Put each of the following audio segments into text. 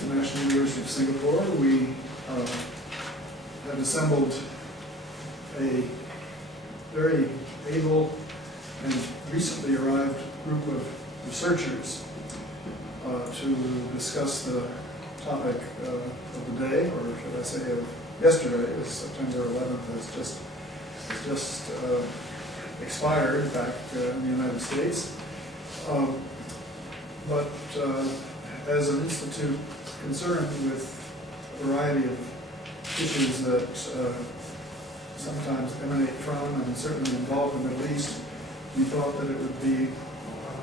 the National University of Singapore. We have assembled a very able and recently arrived group of researchers to discuss the topic of the day, or should I say of yesterday, as September 11th has just expired back in the United States. But as an institute concerned with a variety of issues that sometimes emanate from and certainly involve the Middle East, we thought that it would be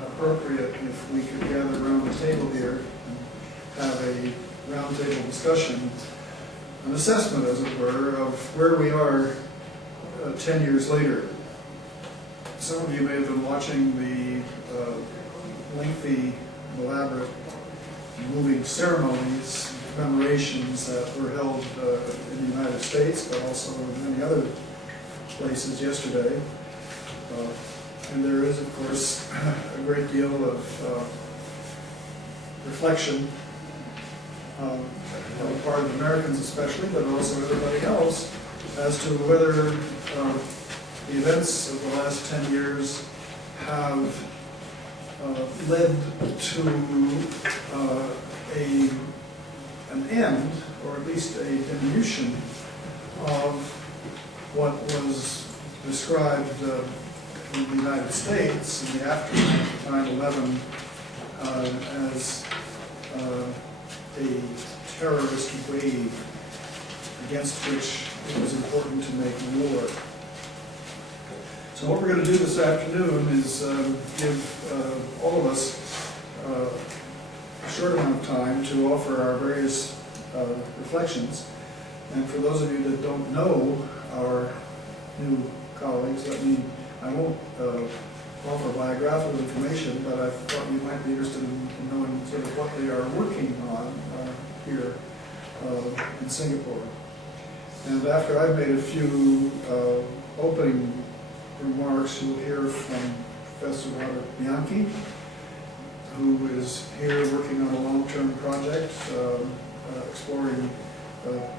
appropriate if we could gather around the table here and have a roundtable discussion, an assessment, as it were, of where we are 10 years later. Some of you may have been watching the lengthy, elaborate, moving ceremonies, commemorations that were held in the United States, but also in many other places yesterday. And there is, of course, a great deal of reflection on the part of Americans especially, but also everybody else, as to whether the events of the last 10 years have led to an end, or at least a diminution, of what was described in the United States in the aftermath of 9/11 as a terrorist wave against which it was important to make war. So what we're going to do this afternoon is give all of us a short amount of time to offer our various reflections. And for those of you that don't know our new colleagues, I won't offer biographical information, but I thought you might be interested in knowing sort of what they are working on here in Singapore. And after I've made a few opening remarks, you'll hear from Professor Robert Bianchi, who is here working on a long-term project exploring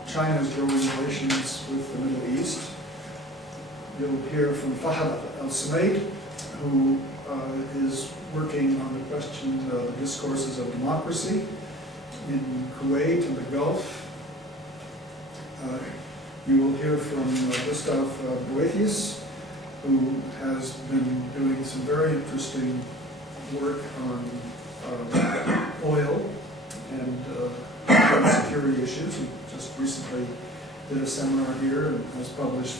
China's growing relations with the Middle East. You'll hear from Fahad al-Sumaid, who is working on the question of the discourses of democracy in Kuwait and the Gulf. You will hear from Gustav Boethius, who has been doing some very interesting work on oil and security issues. He just recently did a seminar here and has published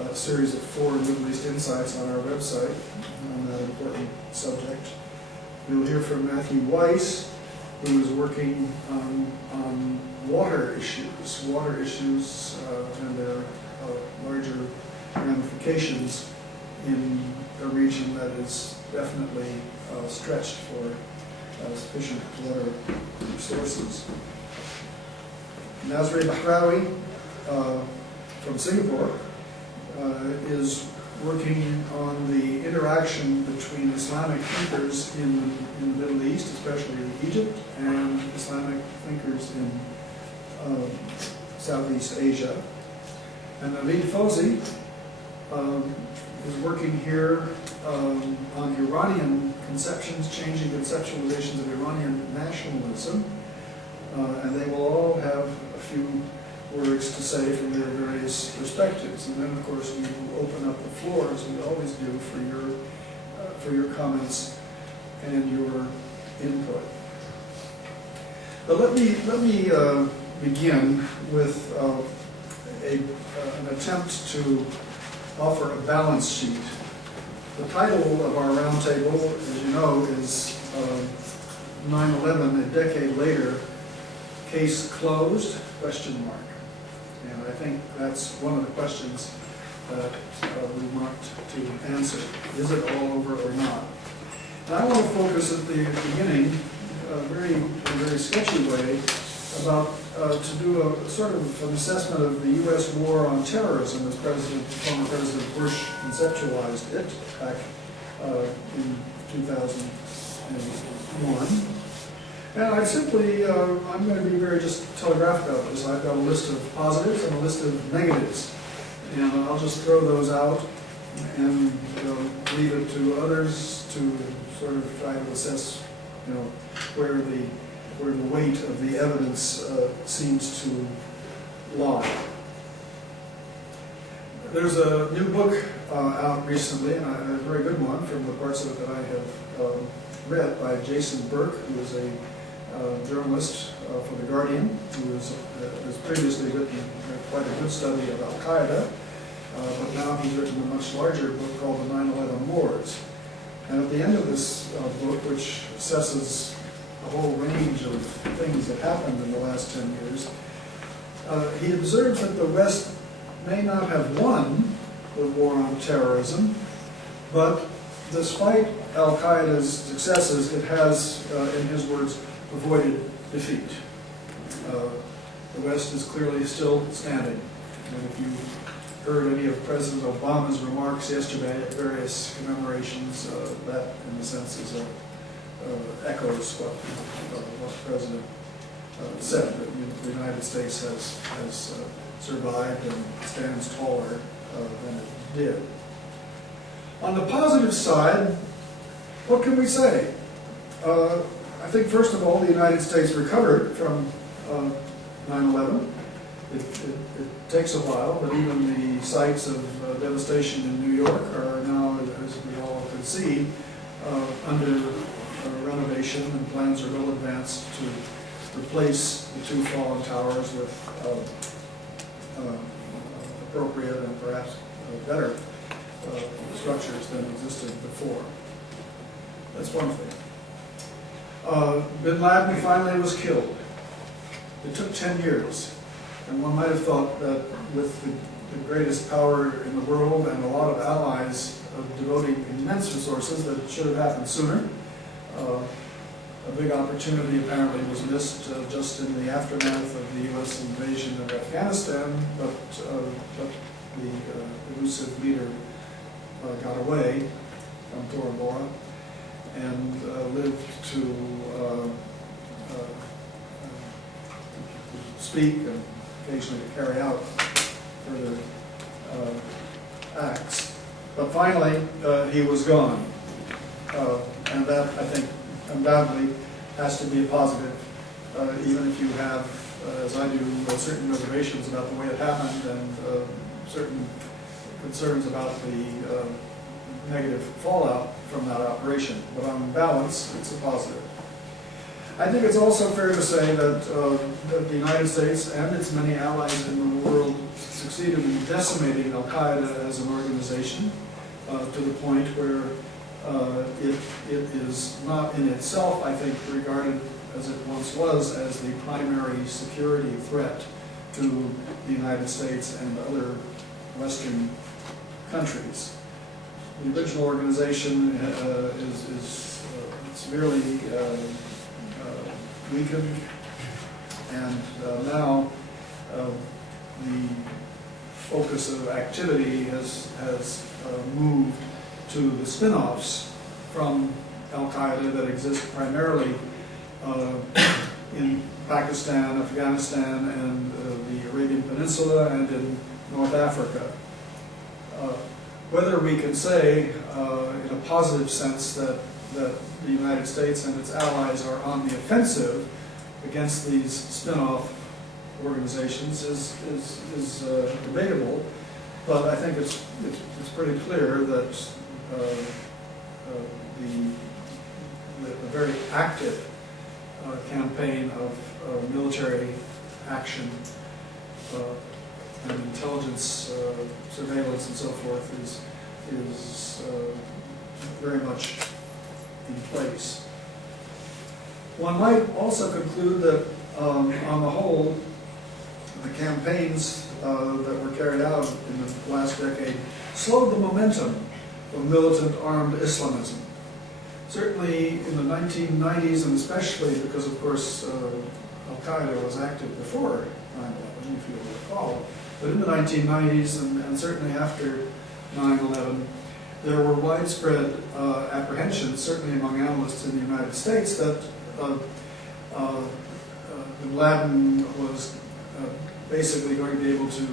a series of 4 Middle East Insights on our website on that important subject. You'll hear from Matthew Weiss, who is working on water issues and their larger ramifications in a region that is definitely stretched for sufficient water resources. Nazri Bahrawi from Singapore is working on the interaction between Islamic thinkers in the Middle East, especially Egypt, and Islamic thinkers in Southeast Asia. And Naveed Fauzi is working here on Iranian conceptions, changing conceptualizations of Iranian nationalism, and they will all have a few words to say from their various perspectives. And then, of course, we will open up the floor, as we always do, for your comments and your input. But let me begin with an attempt to offer a balance sheet. The title of our roundtable, as you know, is 9/11, a decade later, case closed, ? And I think that's one of the questions that we want to answer. Is it all over or not? And I want to focus at the beginning, in a very sketchy way, about to do a sort of an assessment of the U.S. war on terrorism as former President Bush conceptualized it back in 2001. And I simply, I'm going to be very just telegraphic about this. I've got a list of positives and a list of negatives. And I'll just throw those out and leave it to others to sort of try to assess, where the weight of the evidence seems to lie. There's a new book out recently, and a very good one from the parts of it that I have read, by Jason Burke, who is a journalist for The Guardian, who has previously written quite a good study of Al-Qaeda, but now he's written a much larger book called The 9/11 Wars. And at the end of this book, which assesses a whole range of things that happened in the last 10 years, he observes that the West may not have won the war on terrorism, but despite Al-Qaeda's successes, it has, in his words, avoided defeat. The West is clearly still standing. And if you heard any of President Obama's remarks yesterday at various commemorations, that, in a sense, is echoes what the President said, that the United States has survived and stands taller than it did. On the positive side, what can we say? I think, first of all, the United States recovered from 9/11. It takes a while, but even the sites of devastation in New York are now, as we all can see, under renovation, and plans are well advanced to replace the two fallen towers with appropriate and perhaps better structures than existed before. That's one thing. Bin Laden finally was killed. It took 10 years. And one might have thought that with the greatest power in the world and a lot of allies devoting immense resources, that it should have happened sooner. A big opportunity apparently was missed just in the aftermath of the U.S. invasion of Afghanistan, but the elusive leader got away from Tora Bora and lived to speak and occasionally to carry out further acts. But finally, he was gone. And that, I think, undoubtedly has to be a positive, even if you have, as I do, certain reservations about the way it happened and certain concerns about the negative fallout from that operation. But on balance, it's a positive. I think it's also fair to say that the United States and its many allies in the world succeeded in decimating Al-Qaeda as an organization to the point where it is not in itself, I think, regarded as it once was as the primary security threat to the United States and other Western countries. The original organization is severely weakened, and now the focus of activity has moved to the spin-offs from Al-Qaeda that exist primarily in Pakistan, Afghanistan, and the Arabian Peninsula, and in North Africa. Whether we can say, in a positive sense, that the United States and its allies are on the offensive against these spin-off organizations is debatable, but I think it's pretty clear that the very active campaign of military action and intelligence surveillance and so forth is very much in place. One might also conclude that, on the whole, the campaigns that were carried out in the last decade slowed the momentum of militant armed Islamism. Certainly in the 1990s, and especially because, of course, Al-Qaeda was active before 9/11, if you will recall, but in the 1990s and certainly after 9/11, there were widespread apprehensions, certainly among analysts in the United States, that bin Laden was basically going to be able to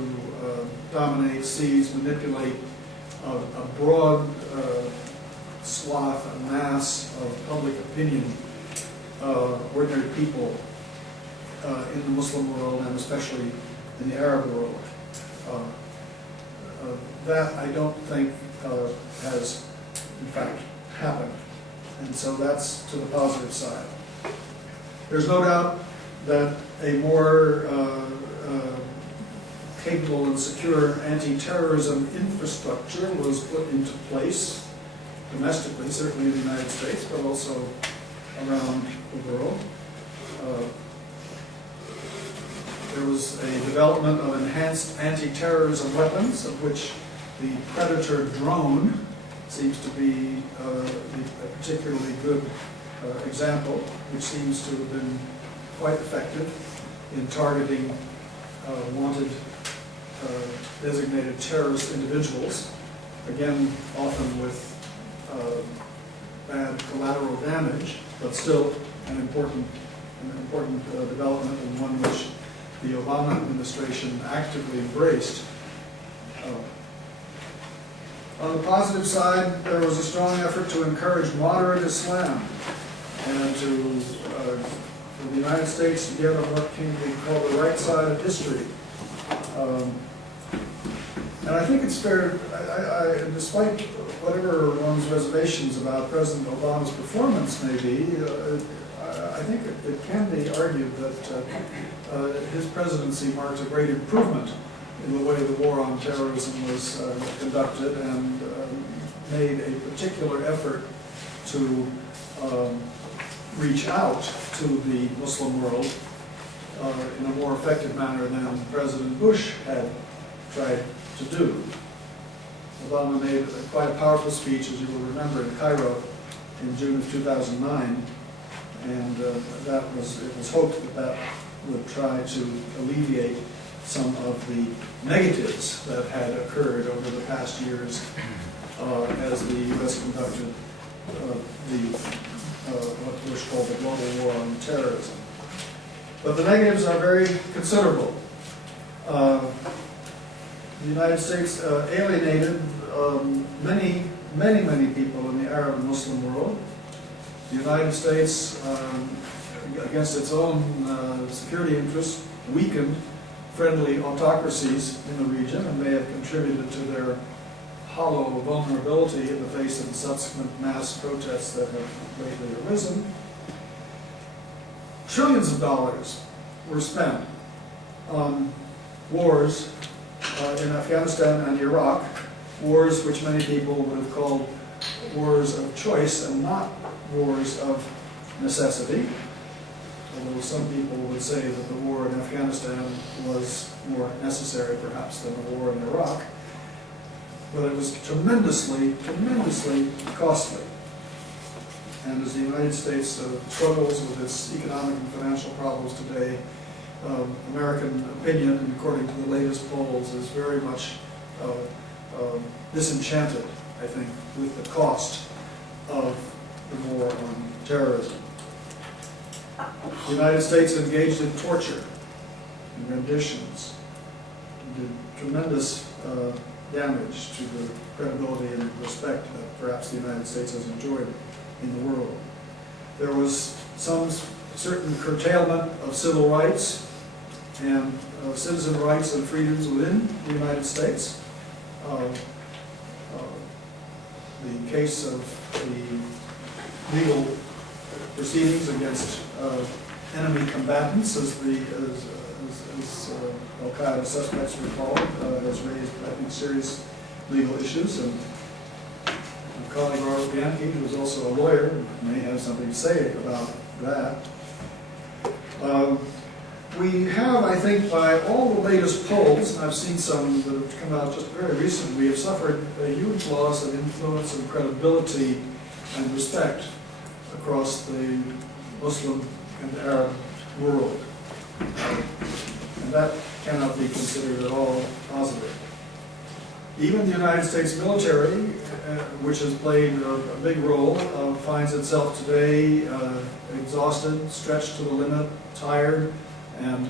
dominate, seize, manipulate a broad swath, a mass of public opinion, ordinary people in the Muslim world and especially in the Arab world. That I don't think has in fact happened, and so that's to the positive side. There's no doubt that a more capable and secure anti-terrorism infrastructure was put into place domestically, certainly in the United States, but also around the world. There was a development of enhanced anti-terrorism weapons, of which the Predator drone seems to be a particularly good example, which seems to have been quite effective in targeting wanted designated terrorist individuals, again, often with bad collateral damage, but still an important development, and one which the Obama administration actively embraced. On the positive side, there was a strong effort to encourage moderate Islam and for the United States to get on what can be called the right side of history. And I think it's fair, despite whatever one's reservations about President Obama's performance may be, I think it can be argued that his presidency marks a great improvement in the way the war on terrorism was conducted, and made a particular effort to reach out to the Muslim world in a more effective manner than President Bush had tried to do. Obama made quite a powerful speech, as you will remember, in Cairo in June of 2009, and it was hoped that that would try to alleviate some of the negatives that had occurred over the past years as the U.S. conducted what Bush called the global war on terrorism. But the negatives are very considerable. The United States alienated many people in the Arab and Muslim world. The United States, against its own security interests, weakened friendly autocracies in the region and may have contributed to their hollow vulnerability in the face of the subsequent mass protests that have lately arisen. Trillions of dollars were spent on wars in Afghanistan and Iraq, wars which many people would have called wars of choice and not wars of necessity, although some people would say that the war in Afghanistan was more necessary perhaps than the war in Iraq. But it was tremendously costly. And as the United States struggles with its economic and financial problems today, American opinion, according to the latest polls, is very much disenchanted, I think, with the cost of the war on terrorism. The United States engaged in torture and renditions, did tremendous damage to the credibility and respect that perhaps the United States has enjoyed in the world. There was some certain curtailment of civil rights and citizen rights and freedoms within the United States. The case of the legal proceedings against enemy combatants, as Al-Qaeda suspects were called, has raised, I think, serious legal issues. And my colleague Robert Bianchi, who is also a lawyer, may have something to say about that. We have, I think, by all the latest polls, and I've seen some that have come out just very recently, we have suffered a huge loss of influence and credibility and respect across the Muslim and Arab world. And that cannot be considered at all positive. Even the United States military, which has played a big role, finds itself today exhausted, stretched to the limit, tired, and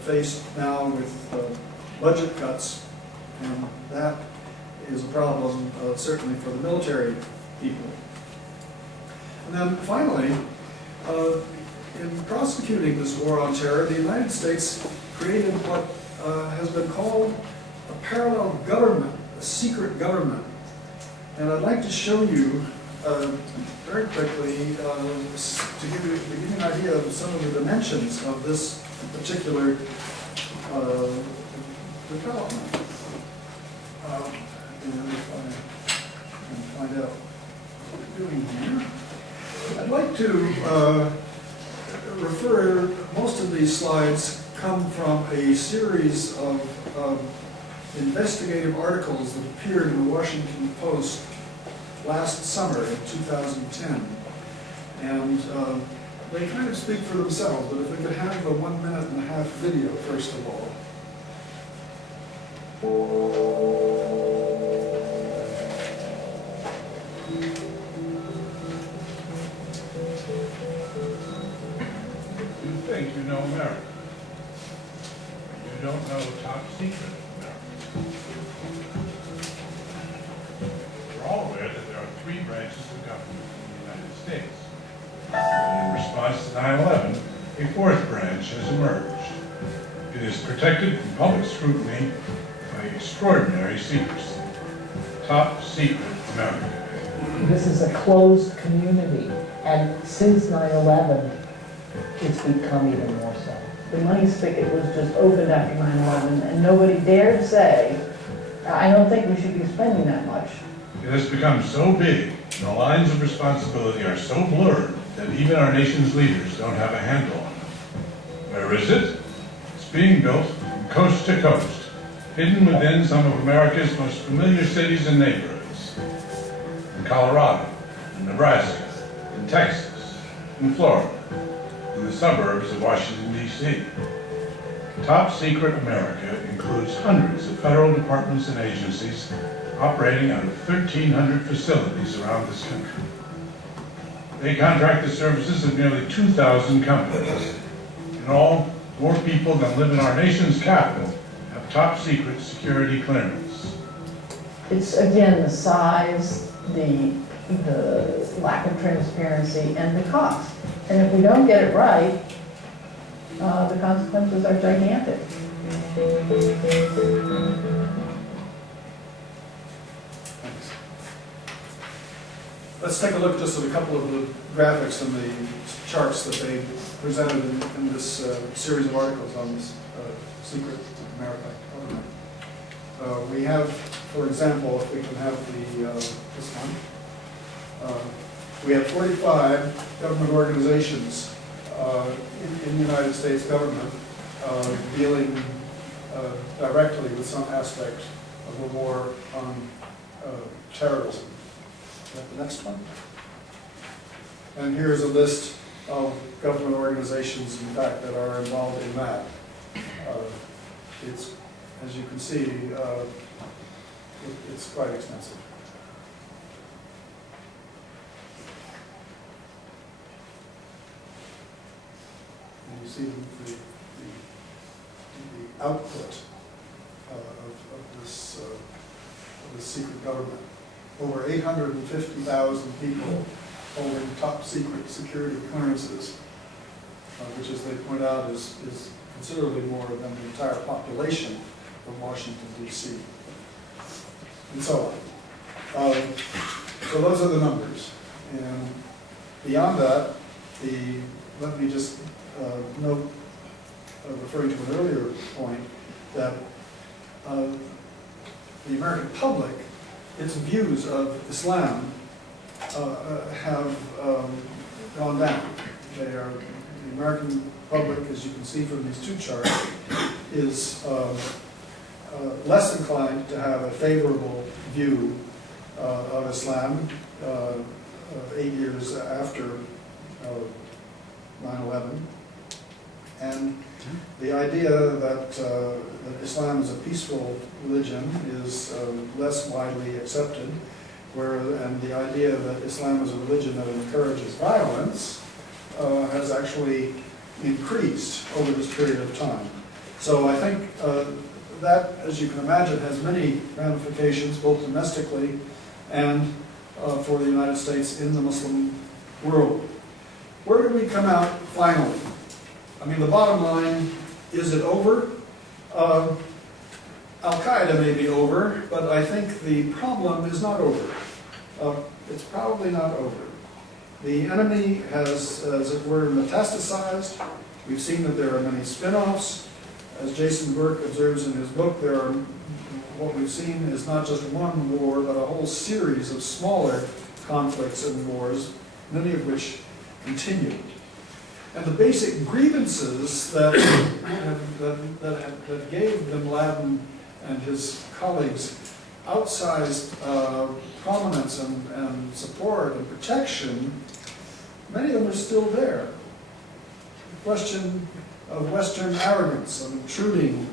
faced now with budget cuts. And that is a problem, certainly for the military people. And then finally, in prosecuting this war on terror, the United States created what has been called a parallel government, a secret government. And I'd like to show you very quickly, to give you an idea of some of the dimensions of this particular development. And if I can find out what we're doing here. I'd like to refer, most of these slides come from a series of investigative articles that appeared in the Washington Post last summer in 2010. And they kind of speak for themselves, but if we could have the 1.5 minute video first of all. You think you know America, but you don't know top secret America. We're all aware that there are 3 branches of government in the United States. And in response to 9/11, a 4th branch has emerged. It is protected from public scrutiny by extraordinary secrecy. Top secret America. This is a closed community, and since 9/11, it's become even more so. The money spigot was just opened after 9/11, and nobody dared say, I don't think we should be spending that much. It has become so big, and the lines of responsibility are so blurred that even our nation's leaders don't have a handle on it. Where is it? It's being built from coast to coast, hidden within some of America's most familiar cities and neighborhoods. In Colorado, in Nebraska, in Texas, in Florida, in the suburbs of Washington, D.C. Top Secret America includes hundreds of federal departments and agencies operating out of 1,300 facilities around this country. They contract the services of nearly 2,000 companies. In all, more people than live in our nation's capital have top secret security clearance. It's, again, the size, the lack of transparency, and the cost. And if we don't get it right, the consequences are gigantic. Thanks. Let's take a look just at a couple of the graphics and the charts that they presented in this series of articles on this secret America government. We have, for example, if we can have the this one, we have 45 government organizations in the United States government dealing directly with some aspect of the war on terrorism. The next one. And here's a list of government organizations, in fact, that are involved in that. It's, as you can see, it's quite extensive. And you see the output of this secret government. Over 850,000 people holding top secret security clearances, which, as they point out, is considerably more than the entire population of Washington, D.C. and so on. So those are the numbers. And beyond that, let me just note, referring to an earlier point, that the American public, its views of Islam have gone down. The American public, as you can see from these 2 charts, is less inclined to have a favorable view of Islam 8 years after 9/11. And The idea that Islam is a peaceful religion is less widely accepted, and the idea that Islam is a religion that encourages violence has actually increased over this period of time. So I think that, as you can imagine, has many ramifications, both domestically and for the United States in the Muslim world. Where do we come out finally? I mean, the bottom line, is it over? Al-Qaeda may be over, but I think the problem is not over. It's probably not over. The enemy has, as it were, metastasized. We've seen that there are many spin-offs. As Jason Burke observes in his book, what we've seen is not just one war, but a whole series of smaller conflicts and wars, many of which continue. And the basic grievances that gave bin Laden and his colleagues outsized prominence and support and protection, many of them are still there. The question of Western arrogance and intruding,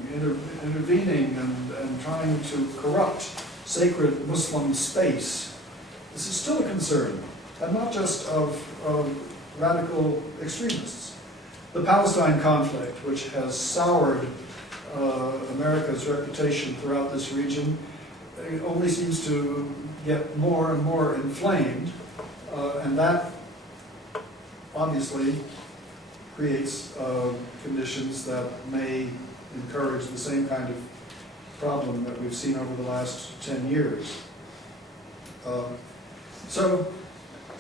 intervening, and trying to corrupt sacred Muslim space, this is still a concern, and not just of radical extremists. The Palestine conflict, which has soured America's reputation throughout this region, only seems to get more and more inflamed, and that obviously creates conditions that may encourage the same kind of problem that we've seen over the last 10 years. So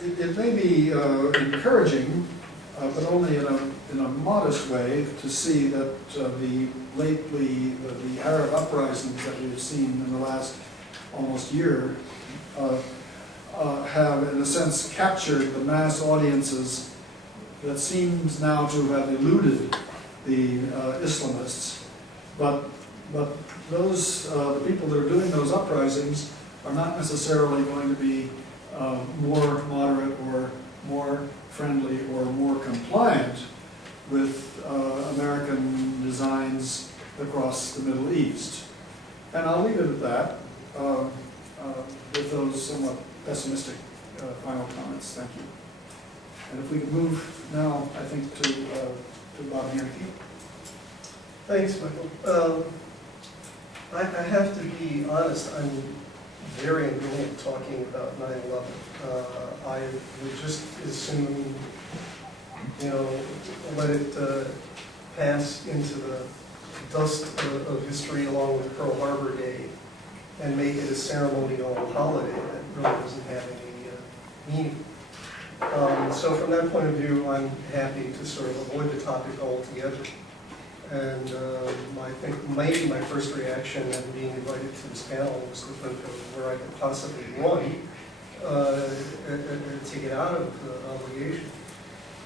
it may be encouraging, but only in a modest way, to see that the Arab uprisings that we've seen in the last almost year have, in a sense, captured the mass audiences that seems now to have eluded the Islamists. But those the people that are doing those uprisings are not necessarily going to be more moderate or more friendly or more compliant with American designs across the Middle East. And I'll leave it at that with those somewhat pessimistic final comments. Thank you. And if we could move now, I think, to Bob Yankee. Thanks, Michael. I have to be honest, I'm very annoyed talking about 9/11. I would just as soon, let it pass into the dust of history along with Pearl Harbor Day and make it a ceremonial holiday that really doesn't have any meaning. So from that point of view, I'm happy to sort of avoid the topic altogether. And I think maybe my first reaction in being invited to this panel was to think of where I could possibly run to get out of the obligation.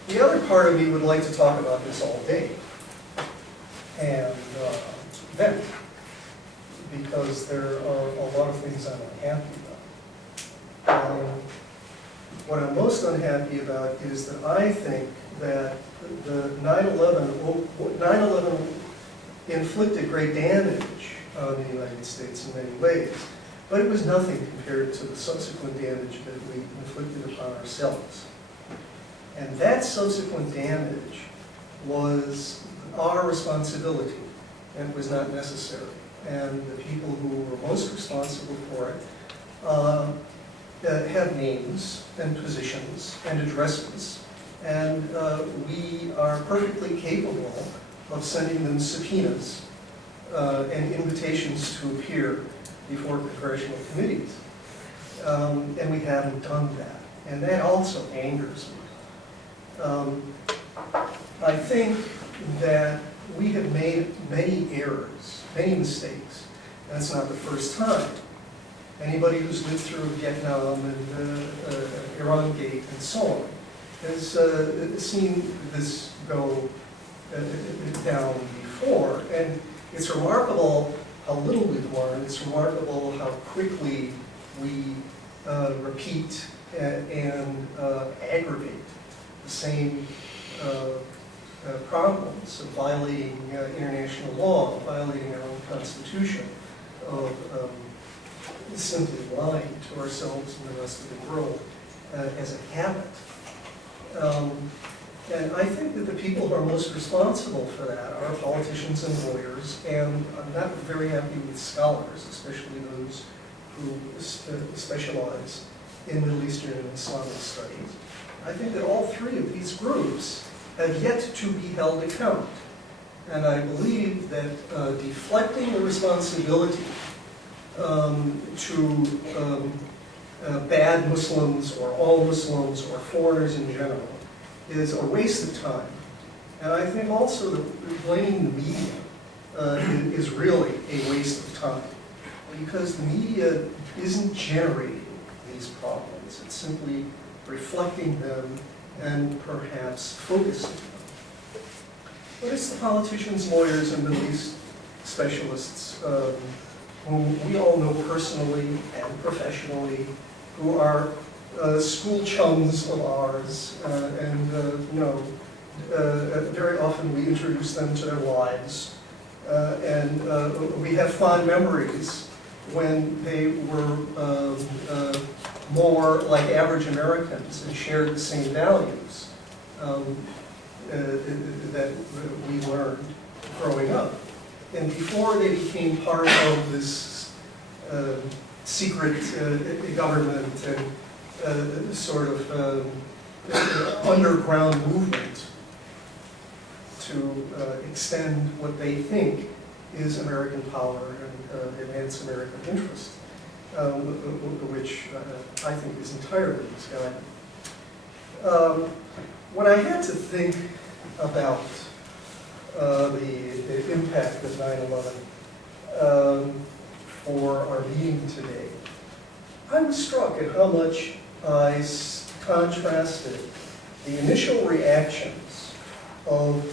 The other part of me would like to talk about this all day, and then, because there are a lot of things I'm unhappy about. What I'm most unhappy about is that I think that the 9/11 inflicted great damage on the United States in many ways, but it was nothing compared to the subsequent damage that we inflicted upon ourselves. And that subsequent damage was our responsibility, and it was not necessary. And the people who were most responsible for it have names and positions and addresses, and we are perfectly capable of sending them subpoenas and invitations to appear before congressional committees. And we haven't done that, and that also angers me. I think that we have made many errors, many mistakes, and it's not the first time. Anybody who's lived through Vietnam and Iran Gate and so on has seen this go down before. And it's remarkable how little we've learned. It's remarkable how quickly we repeat and aggravate the same problems of violating international law, violating our own constitution, of simply lying to ourselves and the rest of the world as a habit. And I think that the people who are most responsible for that are politicians and lawyers, and I'm not very happy with scholars, especially those who specialize in Middle Eastern and Islamic studies. I think that all three of these groups have yet to be held account. And I believe that deflecting the responsibility to bad Muslims or all Muslims or foreigners in general is a waste of time. And I think also that blaming the media is really a waste of time, because the media isn't generating these problems. It's simply reflecting them and perhaps focusing them. But it's the politicians, lawyers, and Middle East specialists whom we all know personally and professionally, who are school chums of ours, and very often we introduce them to their wives, and we have fond memories when they were more like average Americans and shared the same values that we learned growing up. And before they became part of this secret government and sort of underground movement to extend what they think is American power and advance American interest, which I think is entirely misguided. When I had to think about the impact of 9/11 for our meeting today, I was struck at how much I contrasted the initial reactions of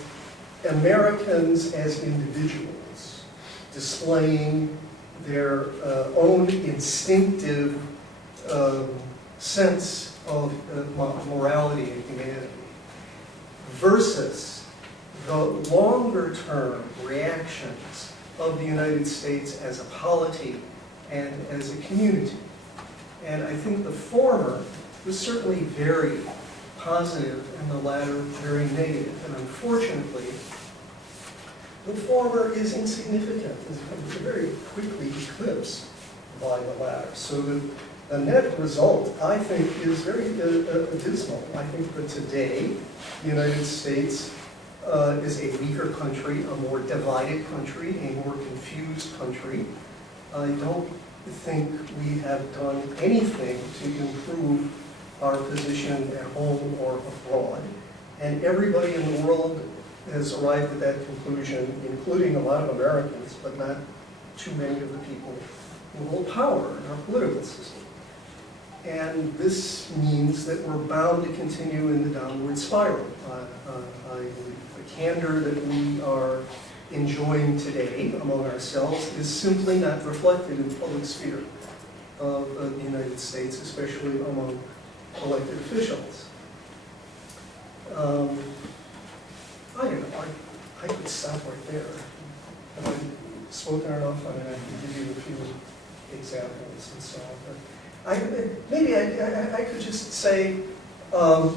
Americans as individuals displaying their own instinctive sense of morality and humanity versus the longer-term reactions of the United States as a polity and as a community. And I think the former was certainly very positive and the latter very negative. And unfortunately, the former is insignificant, is very quickly eclipsed by the latter. So the net result, I think, is very abysmal. I think that today, the United States is a weaker country, a more divided country, a more confused country. I don't think we have done anything to improve our position at home or abroad. And everybody in the world has arrived at that conclusion, including a lot of Americans, but not too many of the people who hold power in our political system. And this means that we're bound to continue in the downward spiral. I believe the candor that we are enjoying today among ourselves is simply not reflected in the public sphere of the United States, especially among elected officials. I don't know, I could stop right there. Have I spoken enough? I mean, I can give you a few examples and so on. But maybe I could just say, I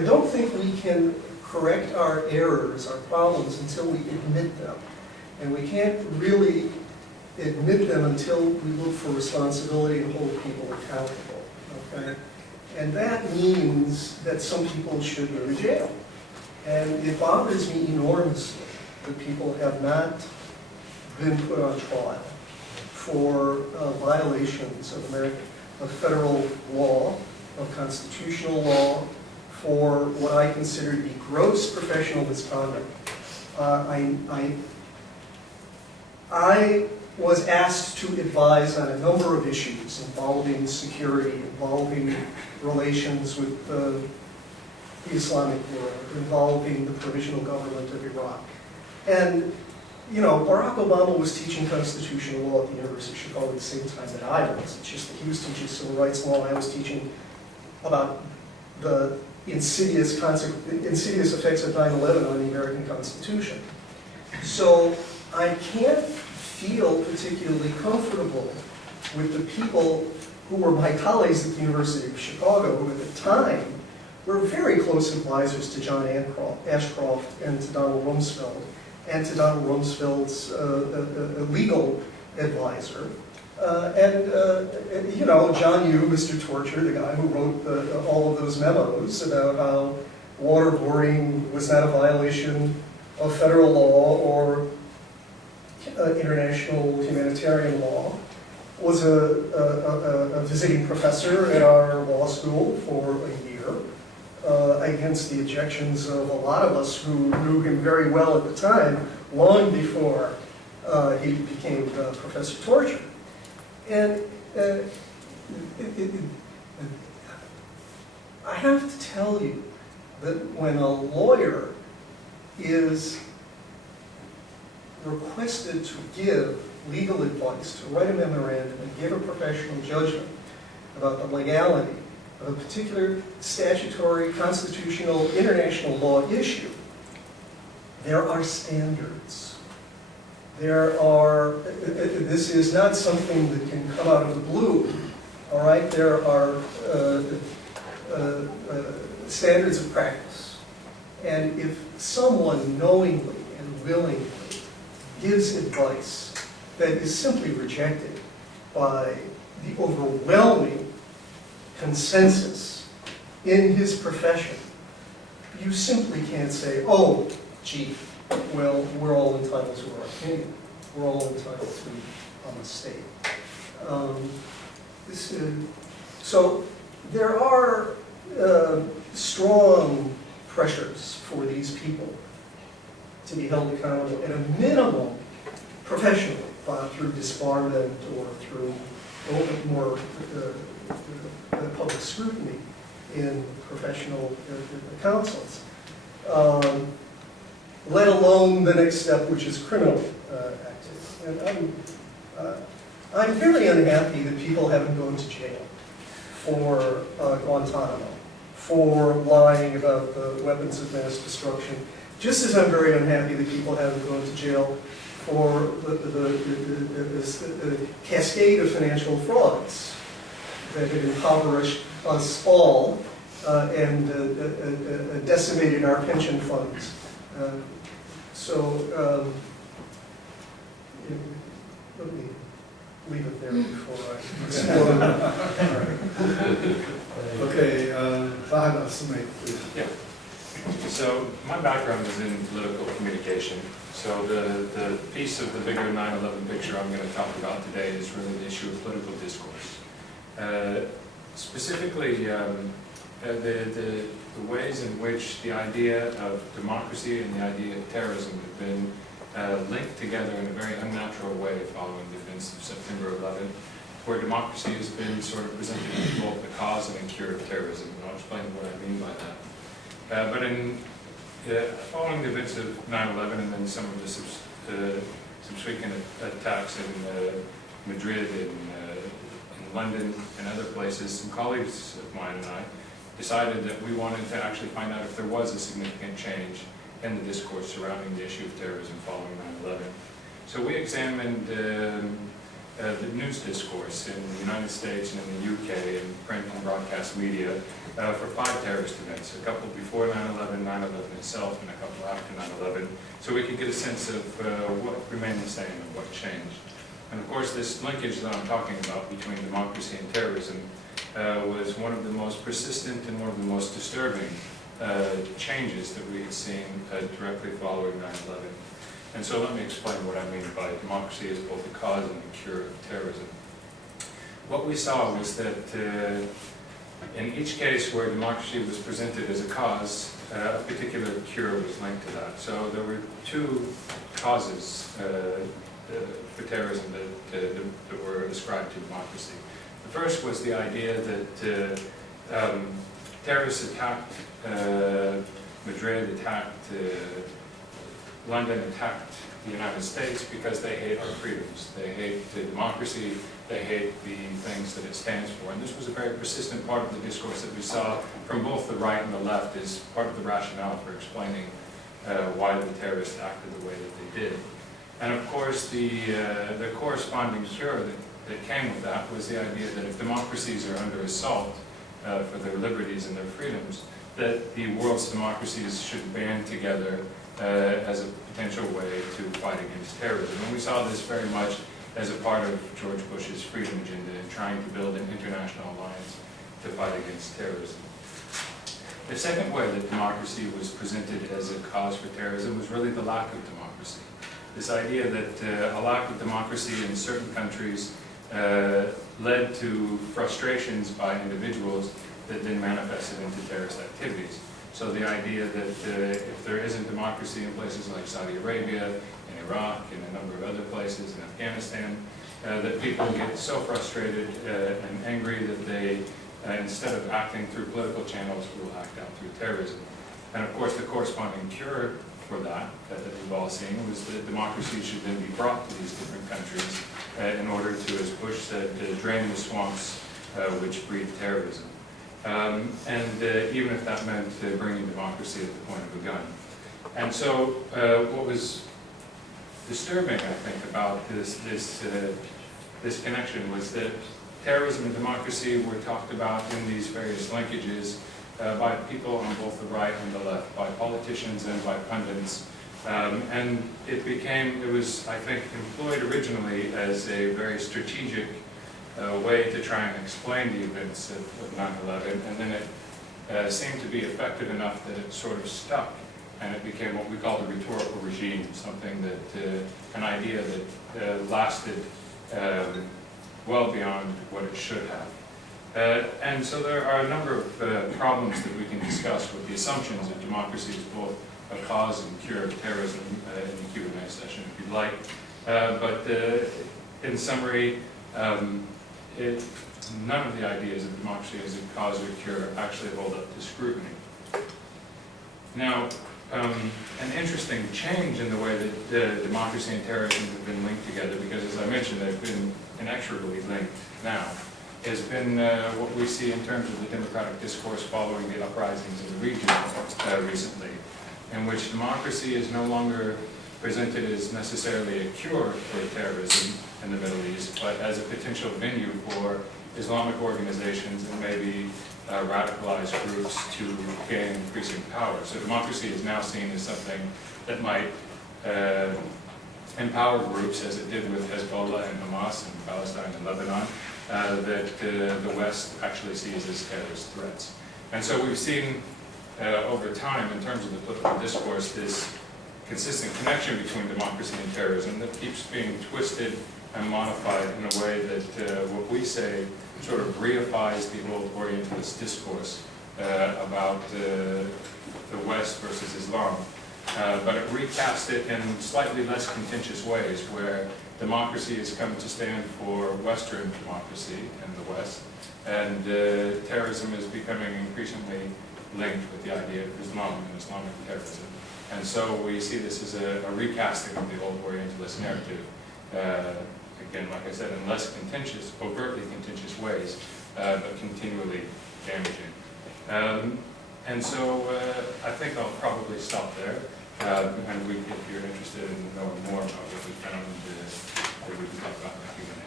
don't think we can correct our errors, our problems, until we admit them. And we can't really admit them until we look for responsibility and hold people accountable. Okay? And that means that some people should go to jail. And it bothers me enormously that people have not been put on trial for violations of federal law, of constitutional law, for what I consider to be gross professional misconduct. I was asked to advise on a number of issues involving security, involving relations with the Islamic world, involving the provisional government of Iraq. And, you know, Barack Obama was teaching constitutional law at the University of Chicago at the same time that I was. It's just that he was teaching civil rights law, and I was teaching about the insidious effects of 9/11 on the American Constitution. So I can't feel particularly comfortable with the people who were my colleagues at the University of Chicago, who at the time were very close advisors to John Ashcroft and to Donald Rumsfeld, and to Donald Rumsfeld's legal advisor. You know, John Yoo, Mr. Torture, the guy who wrote all of those memos about how waterboarding was not a violation of federal law or international humanitarian law, was a visiting professor at our law school for a year, against the objections of a lot of us who knew him very well at the time, long before he became Professor Torture. And I have to tell you that when a lawyer is requested to give legal advice, to write a memorandum and give a professional judgment about the legality of a particular statutory, constitutional, international law issue, there are standards. There are, this is not something that can come out of the blue, all right? There are standards of practice. And if someone knowingly and willingly gives advice that is simply rejected by the overwhelming consensus in his profession, you simply can't say, oh, gee, well, we're all entitled to our opinion. We're all entitled to a mistake. So there are strong pressures for these people to be held accountable at a minimum professionally, through disbarment or through more public scrutiny in professional counsels. Let alone the next step, which is criminal activity. And I'm very unhappy that people haven't gone to jail for Guantanamo, for lying about the weapons of mass destruction, just as I'm very unhappy that people haven't gone to jail for the cascade of financial frauds that have impoverished us all and decimated our pension funds. Let me leave it there before I explode. Okay, Fahad Al-Sumaid, please. Yeah. So my background is in political communication. So the piece of the bigger 9/11 picture I'm going to talk about today is really the issue of political discourse. Specifically, the ways in which the idea of democracy and the idea of terrorism have been linked together in a very unnatural way following the events of September 11, where democracy has been sort of presented as both the cause and the cure of terrorism. And I'll explain what I mean by that. But in following the events of 9/11 and then some of the subsequent attacks in Madrid, in London, and other places, some colleagues of mine and I decided that we wanted to actually find out if there was a significant change in the discourse surrounding the issue of terrorism following 9/11. So we examined the news discourse in the United States and in the UK in print and broadcast media for 5 terrorist events, a couple before 9/11, 9/11 itself, and a couple after 9/11, so we could get a sense of what remained the same and what changed. And of course, this linkage that I'm talking about between democracy and terrorism was one of the most persistent and one of the most disturbing changes that we had seen directly following 9/11. And so let me explain what I mean by democracy as both the cause and the cure of terrorism. What we saw was that in each case where democracy was presented as a cause, a particular cure was linked to that. So there were 2 causes for terrorism that were ascribed to democracy. The first was the idea that terrorists attacked Madrid, attacked London, attacked the United States because they hate our freedoms. They hate the democracy, they hate the things that it stands for. And this was a very persistent part of the discourse that we saw from both the right and the left as part of the rationale for explaining why the terrorists acted the way that they did. And of course, the corresponding cure that came with that was the idea that if democracies are under assault for their liberties and their freedoms, that the world's democracies should band together as a potential way to fight against terrorism. And we saw this very much as a part of George Bush's freedom agenda in trying to build an international alliance to fight against terrorism. The second way that democracy was presented as a cause for terrorism was really the lack of democracy. This idea that a lack of democracy in certain countries led to frustrations by individuals that then manifested into terrorist activities. So the idea that if there isn't democracy in places like Saudi Arabia, in Iraq, and a number of other places, in Afghanistan, that people get so frustrated and angry that they, instead of acting through political channels, will act out through terrorism. And of course, the corresponding cure for that we've all seen was that democracy should then be brought to these different countries in order to, as Bush said, drain the swamps which breed terrorism. And even if that meant bringing democracy at the point of a gun. And so what was disturbing, I think, about this connection was that terrorism and democracy were talked about in these various linkages by people on both the right and the left, by politicians and by pundits. And it was, I think, employed originally as a very strategic way to try and explain the events of 9/11, and then it seemed to be effective enough that it sort of stuck, and it became what we call the rhetorical regime, something that, an idea that lasted well beyond what it should have. And so there are a number of problems that we can discuss with the assumptions that democracy is both a cause and cure of terrorism in the Q&A session, if you'd like. But in summary, none of the ideas of democracy as a cause or cure actually hold up to scrutiny. Now, an interesting change in the way that democracy and terrorism have been linked together, because as I mentioned, they've been inexorably linked now, has been what we see in terms of the democratic discourse following the uprisings in the region recently, in which democracy is no longer presented as necessarily a cure for terrorism in the Middle East, but as a potential venue for Islamic organizations and maybe radicalized groups to gain increasing power. So democracy is now seen as something that might empower groups, as it did with Hezbollah and Hamas in Palestine and Lebanon, that the West actually sees as terrorist threats. And so we've seen over time, in terms of the political discourse, this consistent connection between democracy and terrorism that keeps being twisted and modified in a way that what we say sort of reifies the old Orientalist discourse about the West versus Islam. But it recasts it in slightly less contentious ways, where democracy has come to stand for Western democracy in the West, and terrorism is becoming increasingly linked with the idea of Islam and Islamic terrorism. And so we see this as a recasting of the old Orientalist narrative, again, like I said, in less contentious, overtly contentious ways, but continually damaging. And so I think I'll probably stop there. And if you're interested in knowing more about what we found, we can talk about in a Q&A.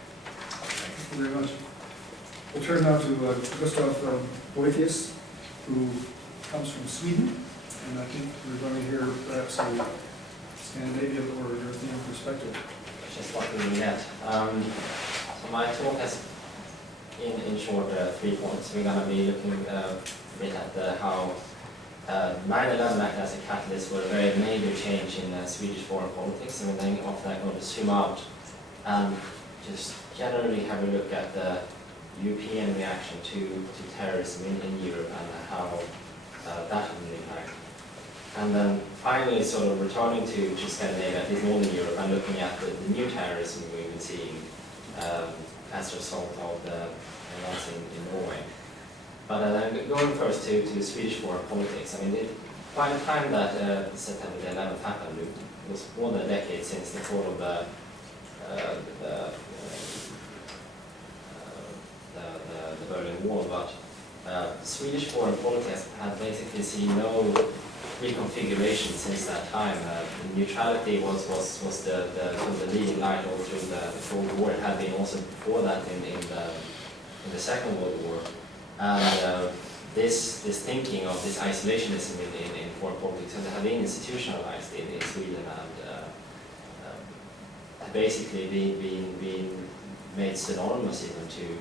Thank you very much. We'll turn now to Gustav Boethius, who comes from Sweden, and I think we're going to hear perhaps a Scandinavian or European perspective. Just like we met. So my talk has, in short, 3 points. We're going to be looking a bit at how 9/11 acted as a catalyst for a very major change in Swedish foreign politics, and then after that, I'm going to zoom out and just generally have a look at the European reaction to terrorism in Europe and how that had an impact. And then finally, sort of returning to Scandinavia, at least Northern Europe, and looking at the new terrorism we've been seeing as a result of the events in Norway. But going first to Swedish foreign politics, I mean, by the time that September the 11th happened, it was more than a decade since the fall of the Berlin Wall, but Swedish foreign politics had basically seen no reconfiguration since that time. Neutrality was the sort of the leading light all through the Cold War. It had been also before that in the Second World War. And this thinking of this isolationism in foreign politics had been institutionalized in Sweden and had basically been made synonymous even to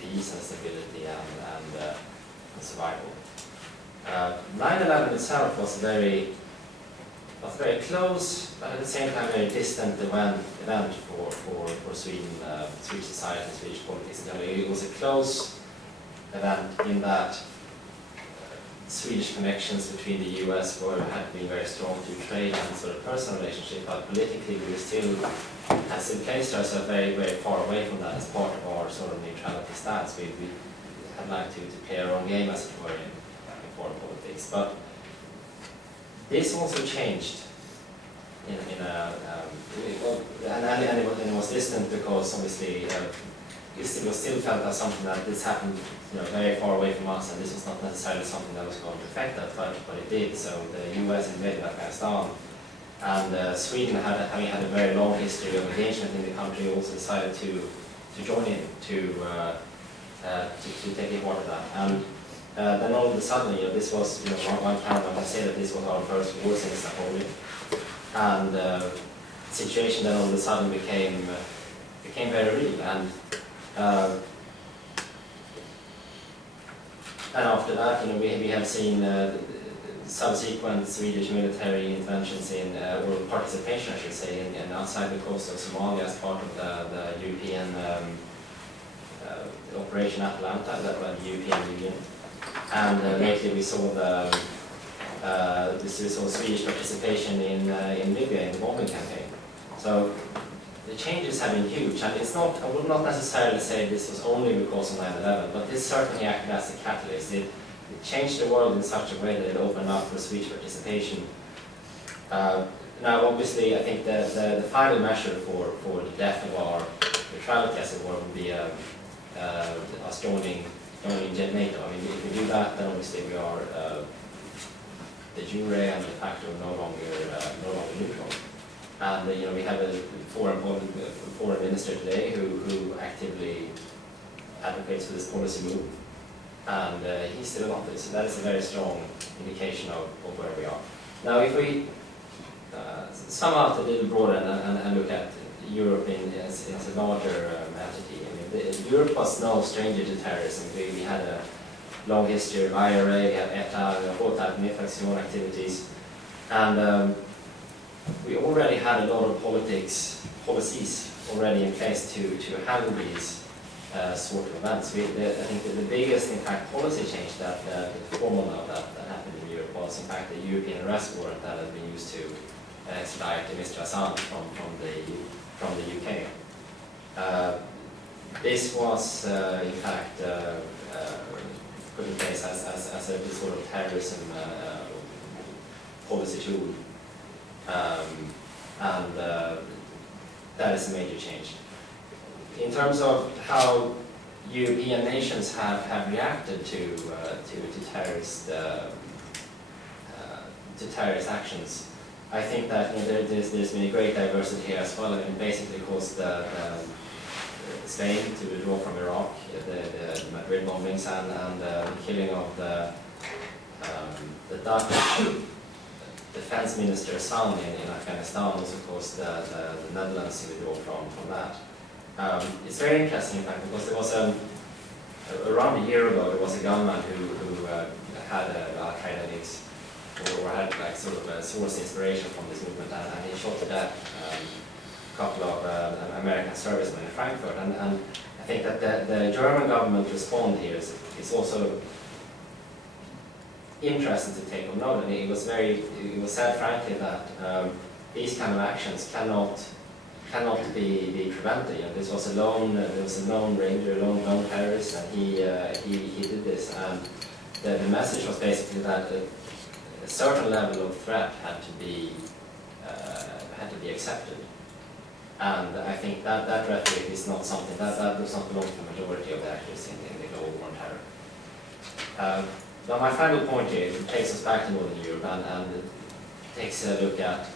peace and stability and survival. 9/11 itself was very close, but at the same time very distant event for Sweden, Swedish society, and Swedish politics. It was a close event in that Swedish connections between the US had been very strong through trade and sort of personal relationship, but politically we still placed ourselves very, very far away from that as part of our sort of neutrality stance. We had like to play our own game, as it were, in foreign politics. But this also changed and it was distant because obviously it was still felt as something that this happened, very far away from us, and this was not necessarily something that was going to affect us, but it did. So the US invaded Afghanistan, and Sweden, having had a very long history of engagement in the country, also decided to join in to take a part of that. And then all of a sudden, this was one time I can say that this was our first war since Napoleon, and the situation then all of a sudden became very real. And after that, we have seen subsequent Swedish military interventions or participation, I should say, in outside the coast of Somalia as part of the European Operation Atalanta, that was the European Union. And lately we saw Swedish participation in Libya in the bombing campaign. So the changes have been huge, and I would not necessarily say this was only because of 9/11, but this certainly acted as a catalyst. It changed the world in such a way that it opened up for Swedish participation. Now, obviously, I think the final measure for the death of our neutrality, as it were, would be us joining NATO. I mean, if we do that, then obviously we are de jure and de facto no longer neutral. And we have a foreign minister today who actively advocates for this policy move, and he's still in office. So that is a very strong indication of where we are. Now, if we sum out a little broader and look at Europe as a larger entity, Europe was no stranger to terrorism. We had a long history of IRA, we have ETA, Hotat, Mifaktion activities, and we already had a lot of policies already in place to handle these sort of events. I think that the biggest, in fact, policy change that the formal now that happened in Europe was, in fact, the European arrest warrant that had been used to extradite Mr. Assange from the UK. This was, in fact, put in place as a sort of terrorism policy tool. And that is a major change. In terms of how European nations have reacted to terrorist actions, I think that there's been a great diversity here as well. I mean, basically, of course, Spain to withdraw from Iraq, the Madrid bombings, and the killing of the Dutch defense minister's son in Afghanistan was, of course, the Netherlands to withdraw from that. It's very interesting, in fact, because there was around a year ago there was a gunman who had Al-Qaeda links, or had like sort of a source inspiration from this movement, and he shot to death a couple of American servicemen in Frankfurt. And I think that the German government response here is also interesting to take on note. And it was said frankly that these kind of actions cannot be prevented. This was there was a lone ranger, a lone terrorist, and he did this. And the message was basically that a certain level of threat had to be accepted. And I think that rhetoric is not something that does not belong to the majority of the actors in the global war on terror. But my final point here, it takes us back to Northern Europe and takes a look at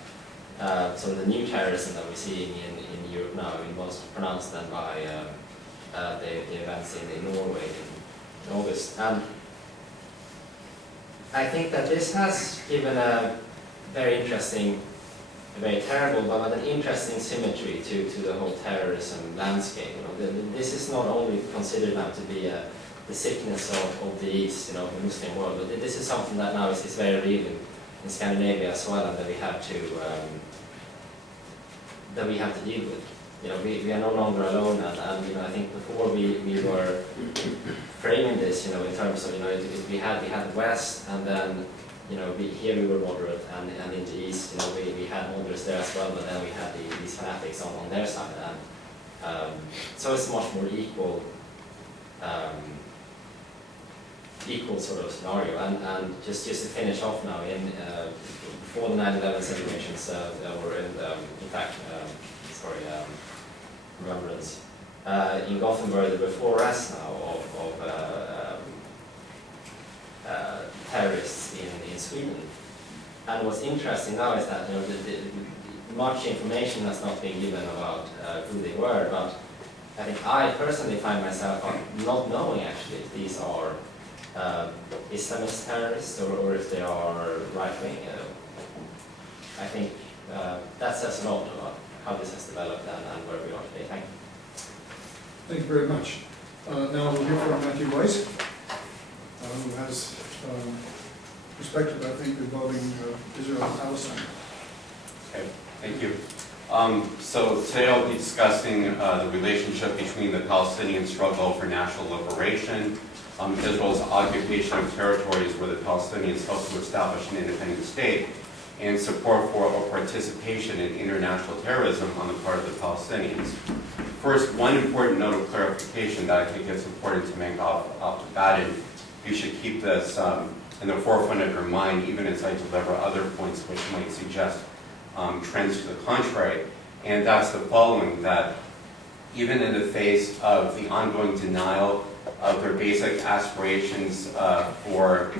sort of the new terrorism that we're seeing in Europe now, most pronounced then by the events in Norway in August. And I think that this has given a very interesting, a very terrible, but an interesting symmetry to the whole terrorism landscape. This is not only considered now to be the sickness of the East, the Muslim world, but this is something that now is very real in Scandinavia as well, and that we have to deal with. We are no longer alone, and I think before we were framing this, in terms of we had the West, and then here we were moderate, and in the East, we had moderates there as well, but then we had these fanatics on their side, and so it's a much more equal sort of scenario. And just to finish off now, before the 9/11 celebrations were in fact remembrance in Gothenburg, there were 4 arrests now of terrorists in Sweden. And what's interesting now is that much information has not been given about who they were, but I think I personally find myself not knowing actually if these are Islamist terrorists or if they are right-wing. I think that says a lot about how this has developed and where we are today. Thank you. Thank you very much. Now we'll hear from Matthew Weiss, who has perspective, I think, involving Israel and Palestine. Okay, thank you. So today I'll be discussing the relationship between the Palestinian struggle for national liberation, Israel's occupation of territories where the Palestinians helped to establish an independent state, and support for or participation in international terrorism on the part of the Palestinians. First, one important note of clarification that I think is important to make off the bat, and you should keep this in the forefront of your mind even as I deliver other points which might suggest trends to the contrary, and that's the following: that even in the face of the ongoing denial of their basic aspirations for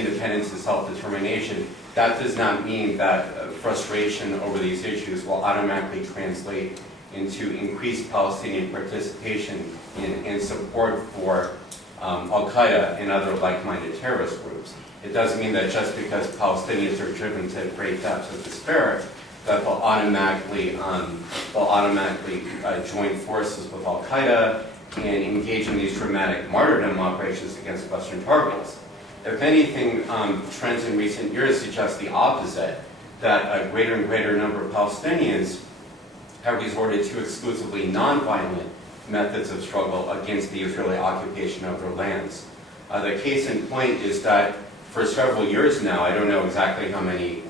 independence and self-determination, that does not mean that frustration over these issues will automatically translate into increased Palestinian participation in support for Al-Qaeda and other like-minded terrorist groups. It doesn't mean that just because Palestinians are driven to great depths of despair, that they'll automatically join forces with Al-Qaeda and engage in these dramatic martyrdom operations against Western targets. If anything, trends in recent years suggest the opposite, that a greater and greater number of Palestinians have resorted to exclusively non-violent methods of struggle against the Israeli occupation of their lands. The case in point is that for several years now, I don't know exactly how many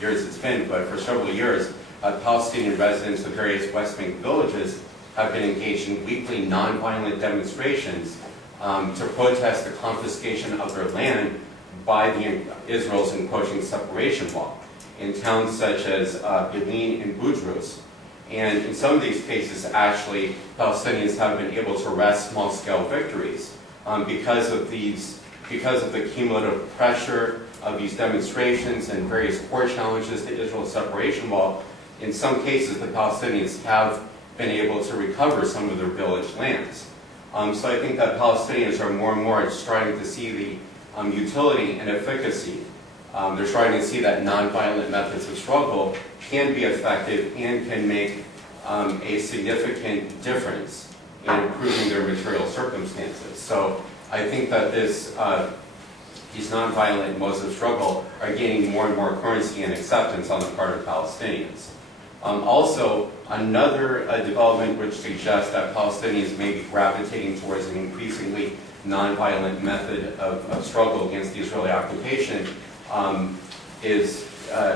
years it's been, but for several years, Palestinian residents of various West Bank villages have been engaged in weekly non-violent demonstrations to protest the confiscation of their land by Israel's encroaching separation wall in towns such as Bilin and Budrus. And in some of these cases, actually, Palestinians have been able to wrest small-scale victories because of the cumulative pressure of these demonstrations and various court challenges to Israel's separation wall. In some cases, the Palestinians have been able to recover some of their village lands. So I think that Palestinians are more and more starting to see the utility and efficacy. They're starting to see that nonviolent methods of struggle can be effective and can make a significant difference in improving their material circumstances. So I think that these nonviolent modes of struggle are gaining more and more currency and acceptance on the part of Palestinians. Also, another development which suggests that Palestinians may be gravitating towards an increasingly nonviolent method of struggle against the Israeli occupation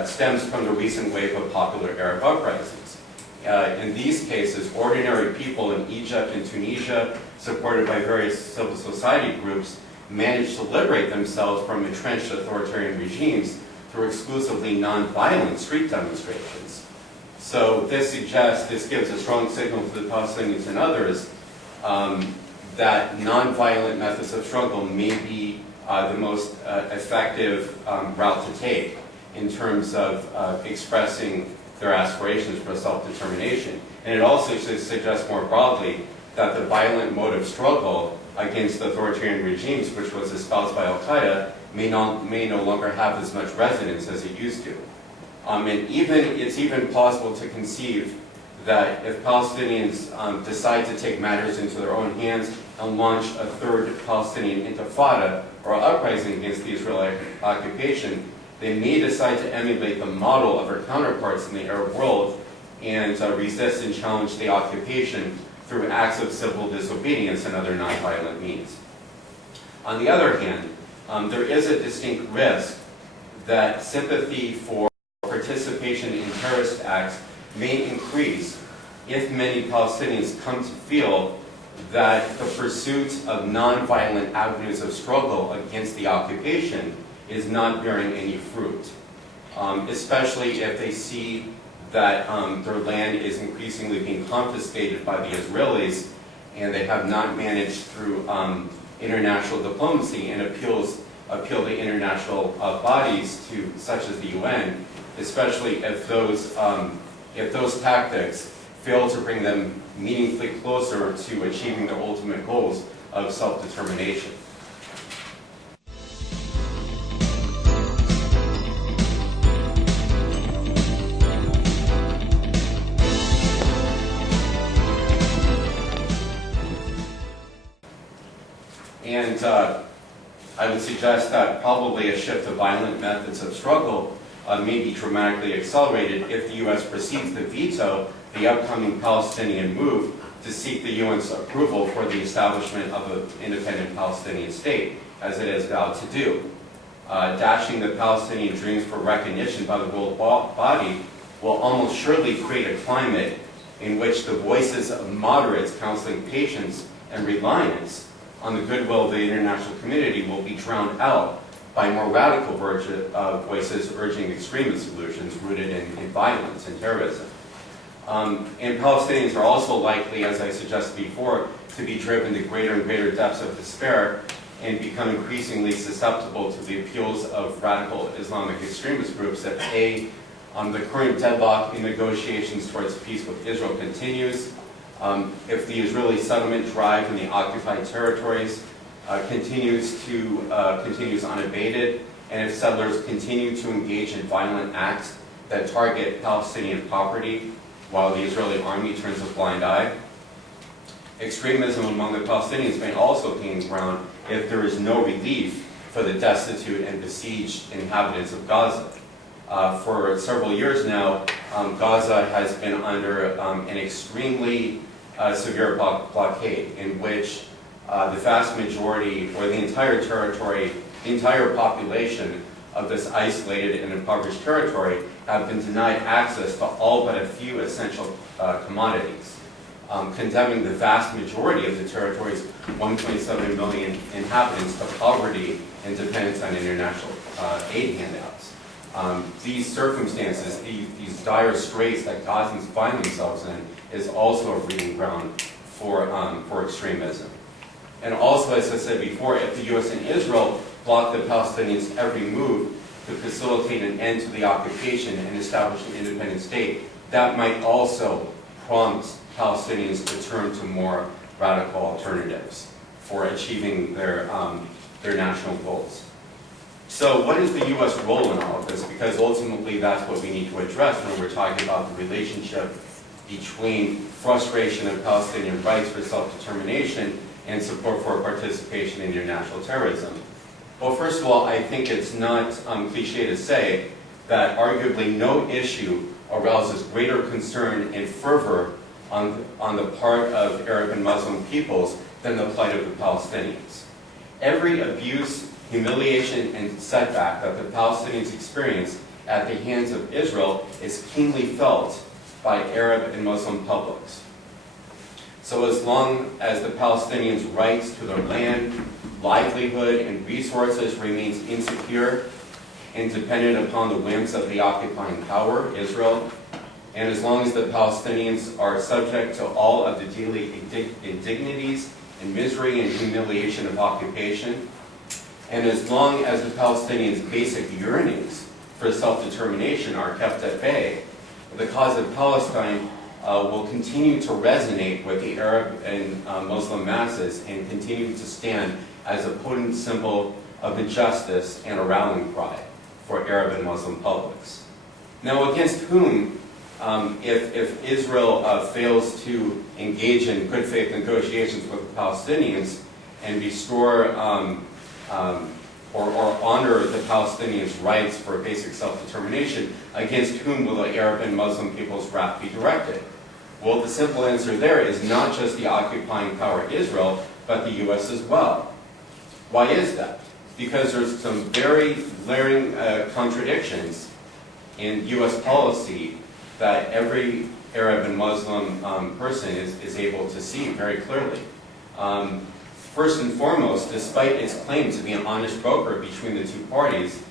stems from the recent wave of popular Arab uprisings. In these cases, ordinary people in Egypt and Tunisia, supported by various civil society groups, managed to liberate themselves from entrenched authoritarian regimes through exclusively non-violent street demonstrations. So this gives a strong signal to the Palestinians and others that non-violent methods of struggle may be the most effective route to take in terms of expressing their aspirations for self-determination. And it also suggests more broadly that the violent mode of struggle against authoritarian regimes, which was espoused by Al-Qaeda, may no longer have as much resonance as it used to. And it's even possible to conceive that if Palestinians decide to take matters into their own hands and launch a third Palestinian intifada or uprising against the Israeli occupation, they may decide to emulate the model of their counterparts in the Arab world and resist and challenge the occupation through acts of civil disobedience and other nonviolent means. On the other hand, there is a distinct risk that sympathy for participation in terrorist acts may increase if many Palestinians come to feel that the pursuit of nonviolent avenues of struggle against the occupation is not bearing any fruit, especially if they see that their land is increasingly being confiscated by the Israelis and they have not managed through international diplomacy and appeal to international bodies such as the UN, especially if those tactics fail to bring them meaningfully closer to achieving their ultimate goals of self-determination. And I would suggest that probably a shift to violent methods of struggle may be dramatically accelerated if the U.S. proceeds to veto the upcoming Palestinian move to seek the UN's approval for the establishment of an independent Palestinian state, as it is vowed to do. Dashing the Palestinian dreams for recognition by the world body will almost surely create a climate in which the voices of moderates counseling patience and reliance on the goodwill of the international community will be drowned out by more radical voices urging extremist solutions rooted in violence and terrorism. And Palestinians are also likely, as I suggested before, to be driven to greater and greater depths of despair and become increasingly susceptible to the appeals of radical Islamic extremist groups that the current deadlock in negotiations towards peace with Israel continues, if the Israeli settlement drive in the occupied territories continues unabated, and if settlers continue to engage in violent acts that target Palestinian property while the Israeli army turns a blind eye. Extremism among the Palestinians may also gain ground if there is no relief for the destitute and besieged inhabitants of Gaza. For several years now, Gaza has been under an extremely severe blockade in which the vast majority, or the entire territory, the entire population of this isolated and impoverished territory have been denied access to all but a few essential commodities, condemning the vast majority of the territory's 1.7 million inhabitants to poverty and dependence on international aid handouts. These circumstances, these dire straits that Gazans find themselves in, is also a breeding ground for extremism. And also, as I said before, if the U.S. and Israel block the Palestinians' every move to facilitate an end to the occupation and establish an independent state, that might also prompt Palestinians to turn to more radical alternatives for achieving their national goals. So what is the U.S. role in all of this? Because ultimately that's what we need to address when we're talking about the relationship between frustration of Palestinian rights for self-determination and support for participation in international terrorism. Well, first of all, I think it's not cliche to say that arguably no issue arouses greater concern and fervor on the part of Arab and Muslim peoples than the plight of the Palestinians. Every abuse, humiliation, and setback that the Palestinians experience at the hands of Israel is keenly felt by Arab and Muslim publics. So as long as the Palestinians' rights to their land, livelihood, and resources remains insecure, and dependent upon the whims of the occupying power, Israel, and as long as the Palestinians are subject to all of the daily indignities and misery and humiliation of occupation, and as long as the Palestinians' basic yearnings for self-determination are kept at bay, the cause of Palestine will continue to resonate with the Arab and Muslim masses and continue to stand as a potent symbol of injustice and a rallying cry for Arab and Muslim publics. Now, against whom, if Israel fails to engage in good faith negotiations with the Palestinians and restore or honor the Palestinians' rights for basic self-determination, against whom will the Arab and Muslim people's wrath be directed? Well, the simple answer there is not just the occupying power Israel, but the U.S. as well. Why is that? Because there's some very glaring contradictions in U.S. policy that every Arab and Muslim person is able to see very clearly. First and foremost, despite its claim to be an honest broker between the two parties,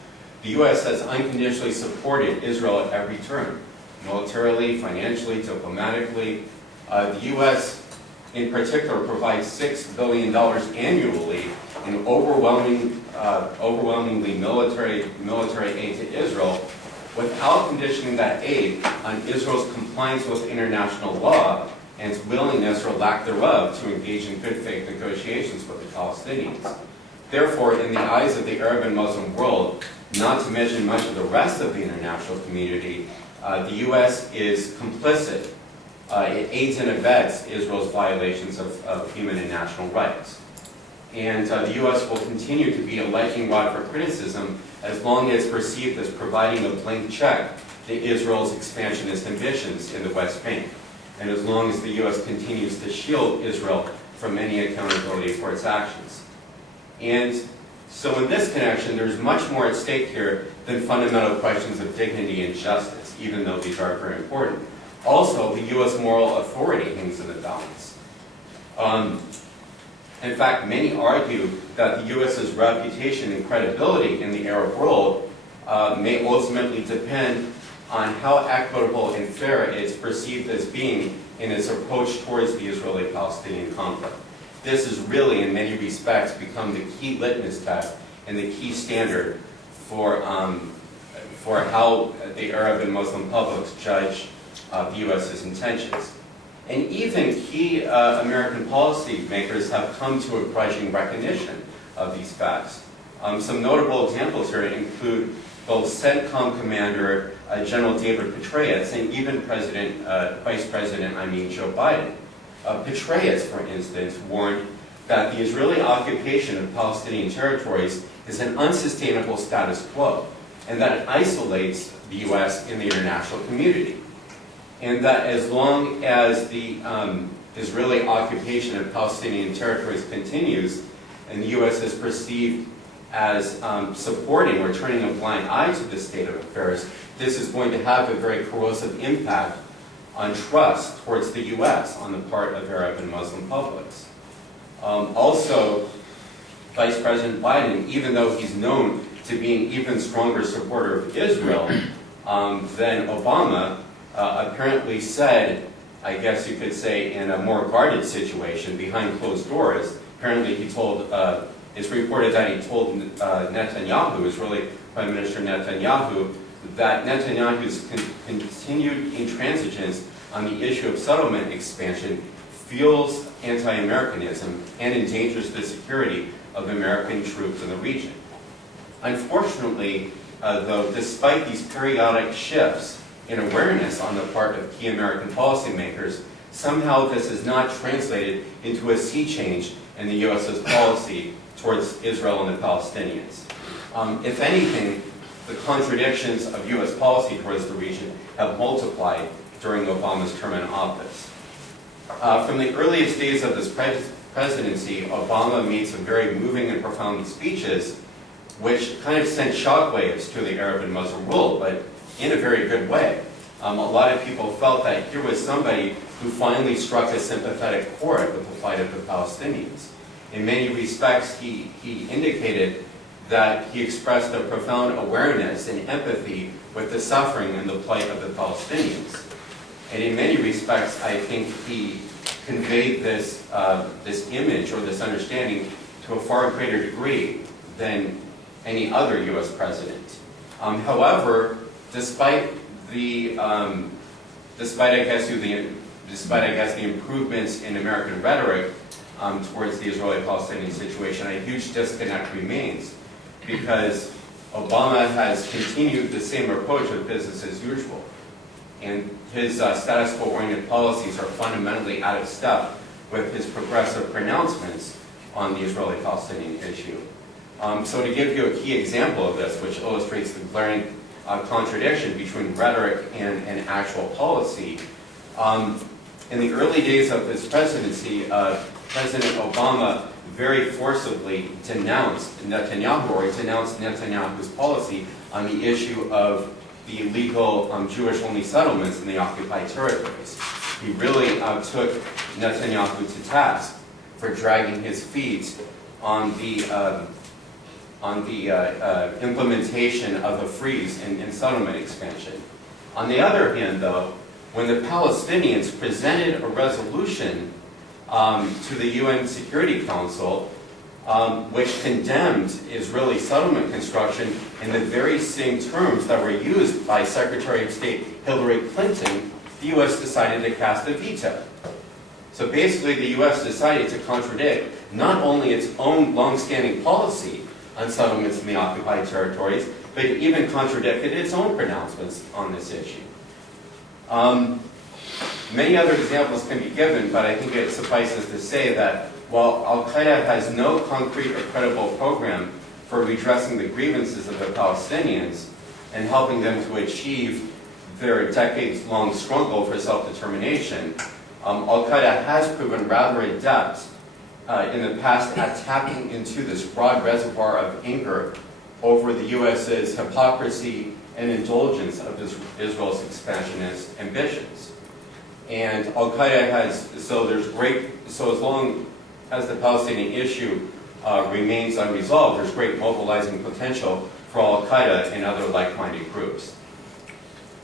the U.S. has unconditionally supported Israel at every turn, militarily, financially, diplomatically. The U.S. in particular provides $6 billion annually in overwhelmingly military aid to Israel, without conditioning that aid on Israel's compliance with international law and its willingness or lack thereof to engage in good faith negotiations with the Palestinians. Therefore, in the eyes of the Arab and Muslim world, not to mention much of the rest of the international community, the U.S. is complicit. It aids and abets Israel's violations of human and national rights. And the U.S. will continue to be a lightning rod for criticism as long as perceived as providing a blank check to Israel's expansionist ambitions in the West Bank, and as long as the U.S. continues to shield Israel from any accountability for its actions. And so in this connection, there's much more at stake here than fundamental questions of dignity and justice, even though these are very important. Also, the U.S. moral authority hangs in the balance. In fact, many argue that the U.S.'s reputation and credibility in the Arab world may ultimately depend on how equitable and fair it's perceived as being in its approach towards the Israeli-Palestinian conflict. This has really, in many respects, become the key litmus test and the key standard for how the Arab and Muslim publics judge the U.S.'s intentions. And even key American policymakers have come to a grudging recognition of these facts. Some notable examples here include both CENTCOM Commander General David Petraeus and even Vice President Joe Biden. Petraeus, for instance, warned that the Israeli occupation of Palestinian territories is an unsustainable status quo, and that it isolates the U.S. in the international community. And that as long as the Israeli occupation of Palestinian territories continues, and the U.S. is perceived as supporting or turning a blind eye to this state of affairs, this is going to have a very corrosive impact on trust towards the U.S. on the part of Arab and Muslim publics. Also, Vice President Biden, even though he's known to be an even stronger supporter of Israel than Obama, apparently said, I guess you could say in a more guarded situation, behind closed doors, apparently he told, it's reported that he told Netanyahu, Israeli Prime Minister Netanyahu, that Netanyahu's continued intransigence on the issue of settlement expansion fuels anti-Americanism and endangers the security of American troops in the region. Unfortunately, though, despite these periodic shifts in awareness on the part of key American policymakers, somehow this is not translated into a sea change in the U.S.'s policy towards Israel and the Palestinians. If anything, the contradictions of U.S. policy towards the region have multiplied during Obama's term in office. From the earliest days of this presidency, Obama made some very moving and profound speeches which kind of sent shockwaves to the Arab and Muslim world, but in a very good way. A lot of people felt that here was somebody who finally struck a sympathetic chord with the plight of the Palestinians. In many respects, he indicated that he expressed a profound awareness and empathy with the suffering and the plight of the Palestinians. And in many respects, I think he conveyed this, this image or this understanding to a far greater degree than any other U.S. president. However, despite I guess the improvements in American rhetoric towards the Israeli-Palestinian situation, a huge disconnect remains, because Obama has continued the same approach of business as usual, and his status quo-oriented policies are fundamentally out of step with his progressive pronouncements on the Israeli-Palestinian issue. So to give you a key example of this, which illustrates the glaring contradiction between rhetoric and actual policy, in the early days of his presidency, President Obama very forcibly denounced Netanyahu, or denounced Netanyahu's policy on the issue of the illegal Jewish-only settlements in the occupied territories. He really took Netanyahu to task for dragging his feet on the implementation of a freeze in settlement expansion. On the other hand, though, when the Palestinians presented a resolution to the UN Security Council, which condemned Israeli settlement construction in the very same terms that were used by Secretary of State Hillary Clinton, the U.S. decided to cast a veto. So basically, the U.S. decided to contradict not only its own long-standing policy on settlements in the occupied territories, but it even contradicted its own pronouncements on this issue. Many other examples can be given, but I think it suffices to say that while Al-Qaeda has no concrete or credible program for redressing the grievances of the Palestinians and helping them to achieve their decades-long struggle for self-determination, Al-Qaeda has proven rather adept in the past at tapping into this broad reservoir of anger over the U.S.'s hypocrisy and indulgence of Israel's expansionist ambitions. And Al-Qaeda has, so as long as the Palestinian issue remains unresolved, there's great mobilizing potential for Al-Qaeda and other like-minded groups.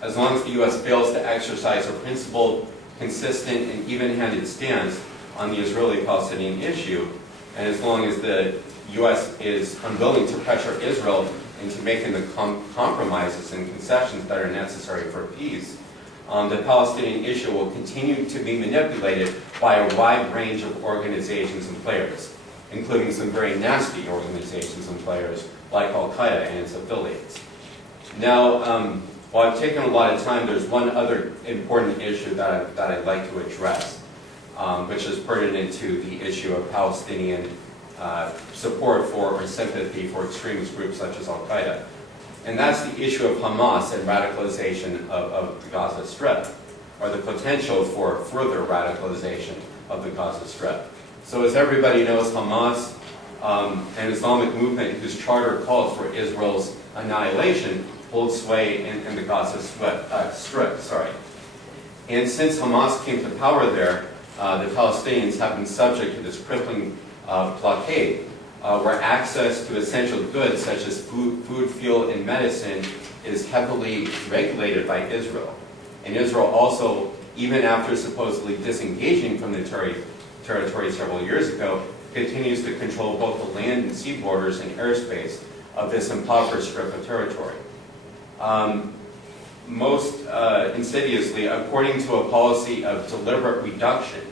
As long as the U.S. fails to exercise a principled, consistent, and even-handed stance on the Israeli-Palestinian issue, and as long as the U.S. is unwilling to pressure Israel into making the compromises and concessions that are necessary for peace, the Palestinian issue will continue to be manipulated by a wide range of organizations and players, including some very nasty organizations and players like Al-Qaeda and its affiliates. Now, while I've taken a lot of time, there's one other important issue that I'd like to address, which is pertinent to the issue of Palestinian support for or sympathy for extremist groups such as Al-Qaeda. And that's the issue of Hamas and radicalization of the Gaza Strip, or the potential for further radicalization of the Gaza Strip. So as everybody knows, Hamas, an Islamic movement whose charter calls for Israel's annihilation, holds sway in the Gaza Strip. And since Hamas came to power there, the Palestinians have been subject to this crippling blockade, where access to essential goods such as food, fuel, and medicine is heavily regulated by Israel. And Israel also, even after supposedly disengaging from the territory several years ago, continues to control both the land and sea borders and airspace of this impoverished strip of territory. Most insidiously, according to a policy of deliberate reduction,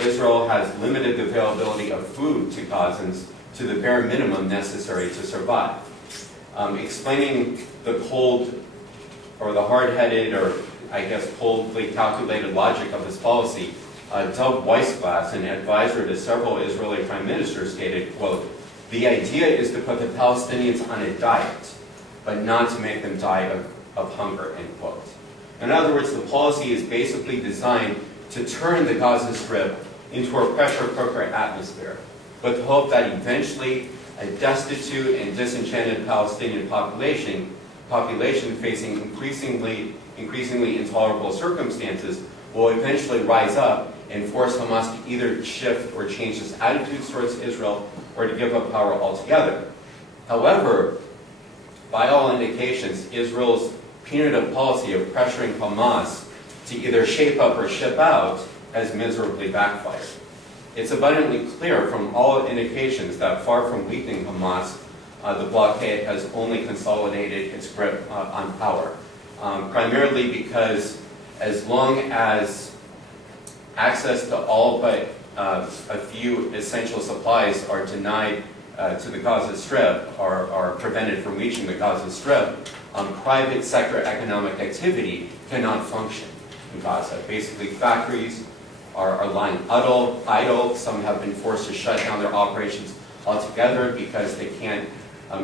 Israel has limited the availability of food to Gazans to the bare minimum necessary to survive. Explaining the cold, or the hard-headed, or I guess coldly calculated logic of this policy, Dov Weissglass, an advisor to several Israeli prime ministers, stated, quote, "The idea is to put the Palestinians on a diet, but not to make them die of hunger," end quote. In other words, the policy is basically designed to turn the Gaza Strip into a pressure cooker atmosphere, with the hope that eventually a destitute and disenchanted Palestinian population facing increasingly intolerable circumstances will eventually rise up and force Hamas to either shift or change its attitudes towards Israel or to give up power altogether. However, by all indications, Israel's punitive policy of pressuring Hamas to either shape up or ship out has miserably backfired. It's abundantly clear from all indications that far from weakening Hamas, the blockade has only consolidated its grip on power. Primarily because as long as access to all but a few essential supplies are denied to the Gaza Strip, are prevented from reaching the Gaza Strip, private sector economic activity cannot function in Gaza. Basically, factories are lying idle. Some have been forced to shut down their operations altogether because they can't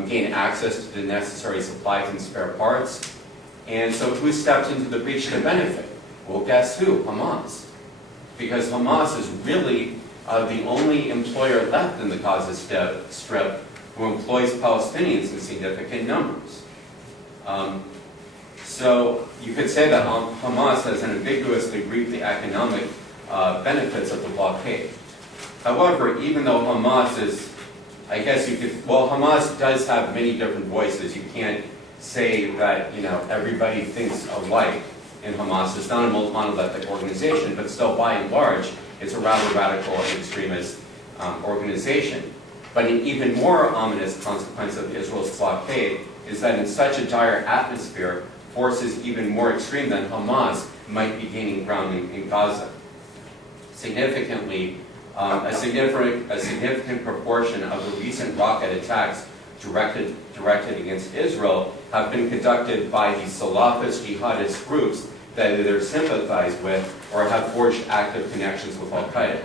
gain access to the necessary supplies and spare parts. And so who stepped into the breach to benefit? Well, guess who? Hamas. Because Hamas is really the only employer left in the Gaza Strip who employs Palestinians in significant numbers. So you could say that Hamas has unambiguously reaped the economic benefits of the blockade. However, even though Hamas is, I guess you could, well, Hamas does have many different voices. You can't say that, everybody thinks alike in Hamas. It's not a monolithic organization, but still, by and large, it's a rather radical and extremist organization. But an even more ominous consequence of Israel's blockade is that in such a dire atmosphere, forces even more extreme than Hamas might be gaining ground in Gaza. Significantly, a significant proportion of the recent rocket attacks directed against Israel have been conducted by these Salafist jihadist groups that either sympathize with or have forged active connections with Al-Qaeda.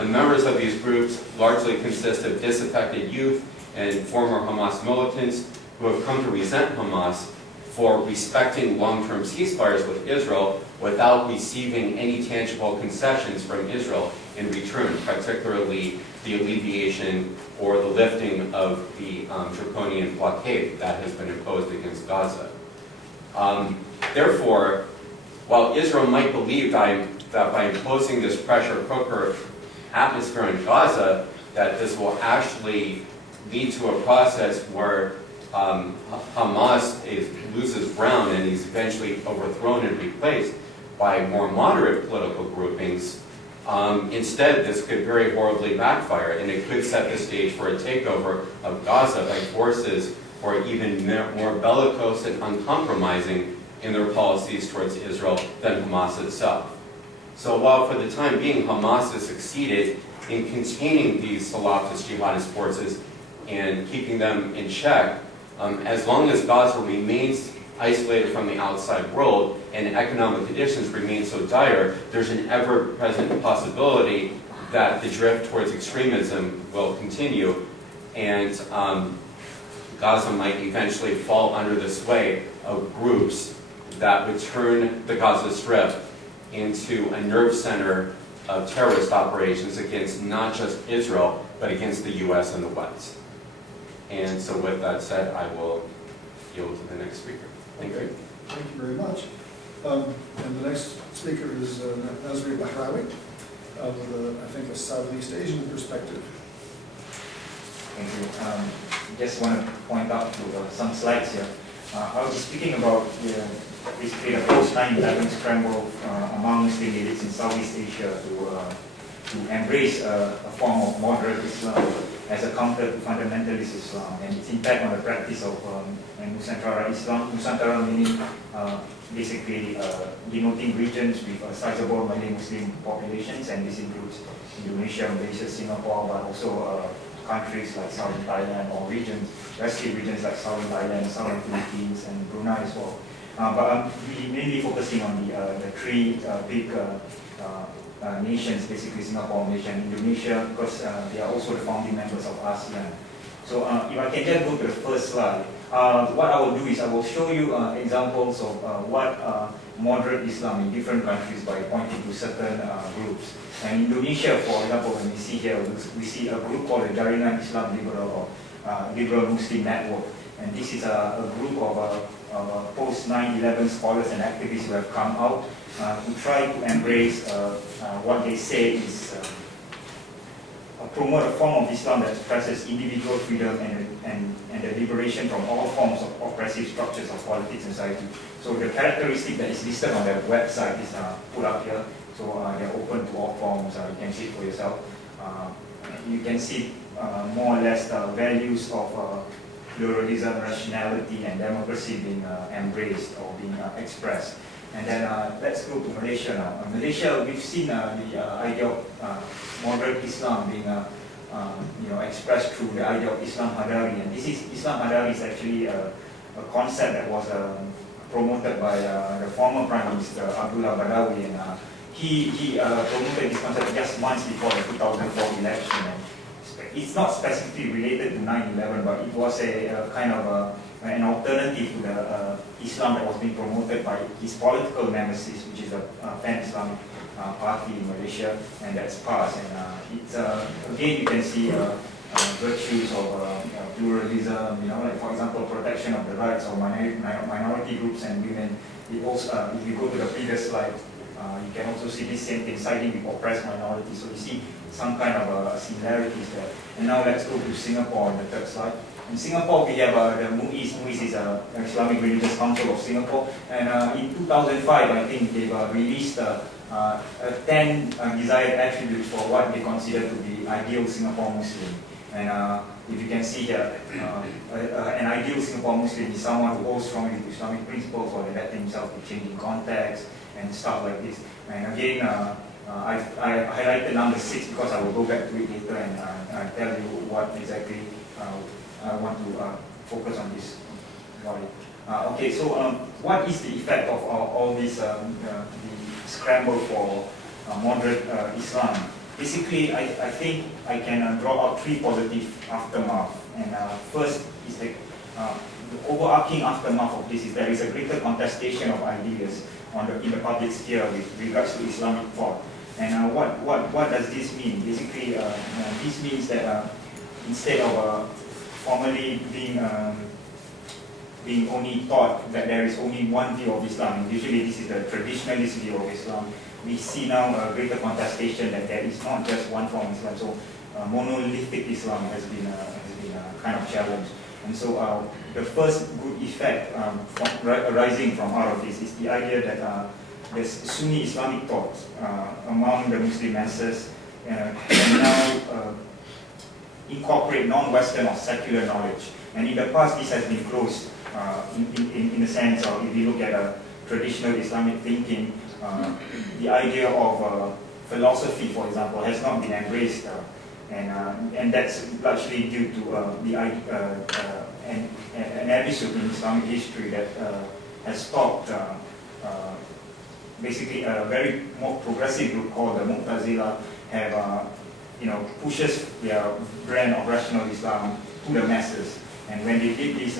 The members of these groups largely consist of disaffected youth and former Hamas militants who have come to resent Hamas for respecting long-term ceasefires with Israel without receiving any tangible concessions from Israel in return, particularly the alleviation or the lifting of the draconian blockade that has been imposed against Gaza. Therefore, while Israel might believe that by imposing this pressure cooker atmosphere in Gaza, that this will actually lead to a process where Hamas loses ground and is eventually overthrown and replaced by more moderate political groupings, instead this could very horribly backfire, and it could set the stage for a takeover of Gaza by forces who are even more bellicose and uncompromising in their policies towards Israel than Hamas itself. So while for the time being Hamas has succeeded in containing these Salafist jihadist forces and keeping them in check, as long as Gaza remains isolated from the outside world and economic conditions remain so dire, there's an ever-present possibility that the drift towards extremism will continue, and Gaza might eventually fall under the sway of groups that would turn the Gaza Strip into a nerve center of terrorist operations against not just Israel, but against the U.S. and the West. And so with that said, I will yield to the next speaker. Thank you. Thank you very much. And the next speaker is Nazri Bahrawi, with, I think, a Southeast Asian perspective. Thank you. Just want to point out to some slides here. I was speaking about basically the post-9/11 scramble among Muslim elites in Southeast Asia to embrace a form of moderate Islam as a counter to fundamentalist Islam and its impact on the practice of Nusantara Islam. Nusantara meaning basically denoting regions with sizable Malay Muslim populations, and this includes Indonesia, Malaysia, Singapore, but also countries like Southern Thailand, or rescue regions like Southern Thailand, Southern Philippines, and Brunei as well. But we mainly focusing on the three big nations, basically Singapore, Malaysia, and Indonesia, because they are also the founding members of ASEAN. So if I can just go to the first slide, what I will do is I will show you examples of what moderate Islam in different countries by pointing to certain groups. And Indonesia, for example, when we see here, we see a group called the Jaringan Islam Liberal, or Liberal Muslim Network. And this is a group of post-9/11 scholars and activists who have come out to try to embrace what they say is promote a form of Islam that expresses individual freedom and the liberation from all forms of oppressive structures of politics and society. So the characteristic that is listed on their website is put up here. So they're open to all forms. You can see it for yourself. You can see more or less the values of pluralism, rationality, and democracy being embraced or being expressed. And then let's go to Malaysia now. Malaysia, we've seen the idea of moderate Islam being expressed through the idea of Islam Hadari. And this is Islam Hadari is actually a concept that was promoted by the former Prime Minister Abdullah Badawi, and he promoted this concept just months before the 2004 election. And it's not specifically related to 9/11, but it was a kind of an alternative to the Islam that was being promoted by his political nemesis, which is the Pan-Islamic Party in Malaysia, and that's passed. And it's again, you can see virtues of pluralism, like for example, protection of the rights of minority groups and women. It also, if you go to the previous slide, you can also see this same thing, siding with oppressed minorities. So you see some kind of similarities there. And now let's go to Singapore on the third slide. In Singapore, we have the MUIS. MUIS is the Islamic Religious Council of Singapore. And in 2005, I think they've released 10 desired attributes for what they consider to be ideal Singapore Muslim. And if you can see here, an ideal Singapore Muslim is someone who holds strongly to Islamic principles or that himself to changing context and stuff like this. And again, I highlighted number 6 because I will go back to it later and tell you what exactly I want to focus on this. Okay, so what is the effect of all this the scramble for moderate Islam? Basically, I think I can draw out 3 positive aftermath. And first is the overarching aftermath of this is there is a greater contestation of ideas in the public sphere with regards to Islamic thought. And what does this mean? Basically, this means that instead of formerly being only taught that there is only one view of Islam, and usually this is the traditionalist view of Islam, we see now a greater contestation that there is not just one form of Islam. So monolithic Islam has been kind of challenged. And so the first good effect arising from out of this is the idea that there's Sunni Islamic thought among the Muslim masses can now incorporate non-Western or secular knowledge. And in the past, this has been closed in the sense of, if you look at traditional Islamic thinking, the idea of philosophy, for example, has not been embraced. And that's largely due to an episode in Islamic history that has stopped basically a very more progressive group called the Mu'tazila have pushes their brand of rational Islam to the masses. And when they did this,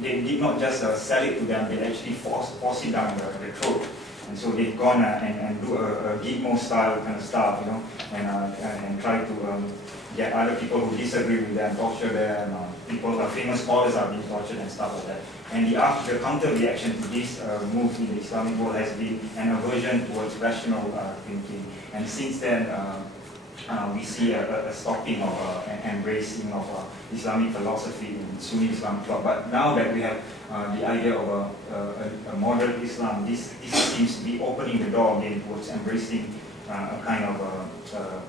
they did not just sell it to them, they actually force it down the throat. And so they've gone and do a Gitmo style kind of stuff, and try to get other people who disagree with them, torture them. Famous scholars are being tortured and stuff like that. And the counter reaction to this move in the Islamic world has been an aversion towards rational thinking. And since then, we see a stopping of an embracing of Islamic philosophy in Sunni Islamic thought. But now that we have the idea of a moderate Islam, this seems to be opening the door again towards embracing a kind of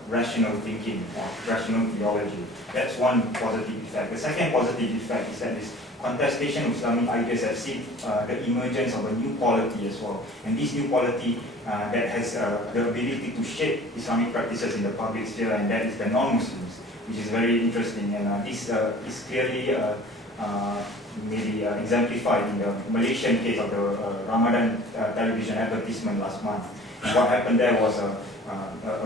rational thinking or rational theology. That's one positive effect. The second positive effect is that this contestation of Islamic ideas has seen the emergence of a new polity as well. And this new polity that has the ability to shape Islamic practices in the public sphere, and that is the non-Muslims, which is very interesting. And this is clearly maybe exemplified in the Malaysian case of the Ramadan television advertisement last month. And what happened there was a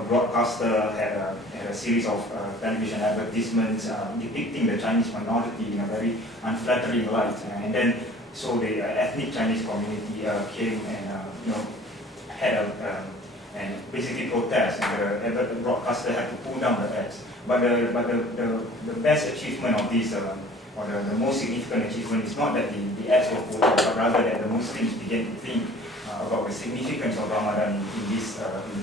broadcaster had a series of television advertisements depicting the Chinese minority in a very unflattering light, and then so the ethnic Chinese community came and had and basically protest, and the broadcaster had to pull down the ads. But the best achievement of this, or the most significant achievement, is not that the ads were pulled down, but rather that the Muslims began to think about the significance of Ramadan in this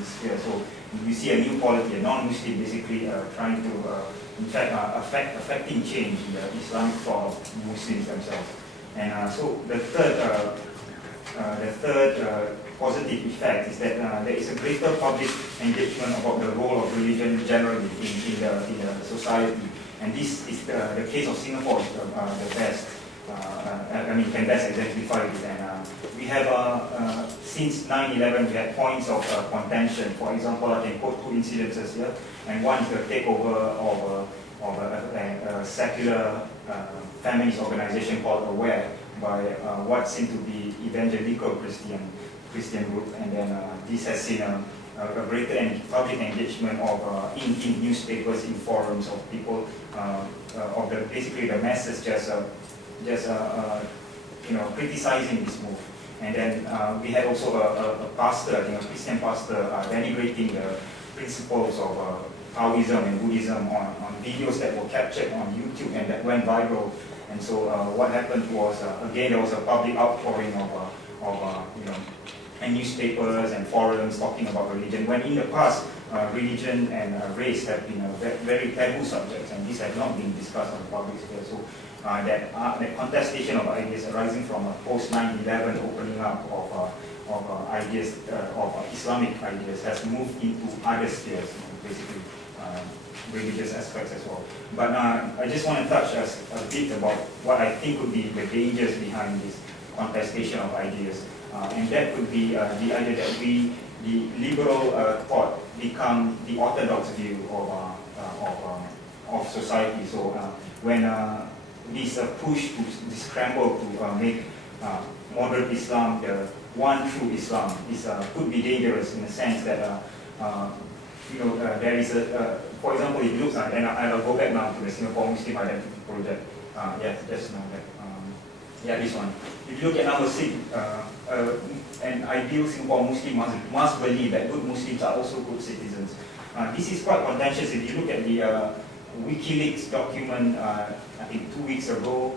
sphere. So you see a new polity, a non-Muslim basically trying to, in fact, affecting change in the Islamic thought of Muslims themselves. And so the third positive effect is that there is a greater public engagement about the role of religion generally in the society. And this is the case of Singapore, the best. Can best exemplify it. And we have, since 9/11, we had points of contention. For example, I can quote 2 incidences here. And one is the takeover of a secular feminist organization called AWARE by what seemed to be evangelical Christian group. And then this has seen a greater public engagement of in newspapers, in forums of people, of basically the masses just criticizing this move. And then we had also a pastor, I think a Christian pastor, denigrating the principles of Taoism and Buddhism on videos that were captured on YouTube and that went viral. And so what happened was, again, there was a public outpouring of and newspapers and forums talking about religion, when in the past, religion and race have been very taboo subjects, and these have not been discussed on the public sphere. So that contestation of ideas arising from a post-9/11 opening up of ideas, of Islamic ideas, has moved into other spheres, basically religious aspects as well. But I just want to touch a bit about what I think would be the dangers behind this contestation of ideas. And that could be the idea that the liberal thought become the orthodox view of society. So when this push to this scramble to make moderate Islam the one true Islam could be dangerous in the sense that there is for example, if you look at, and I'll go back now to the Singapore Muslim Identity Project. Just now that. This one. If you look at number 6, an ideal Singapore Muslim must believe that good Muslims are also good citizens. This is quite contentious. If you look at the WikiLeaks document, I think 2 weeks ago,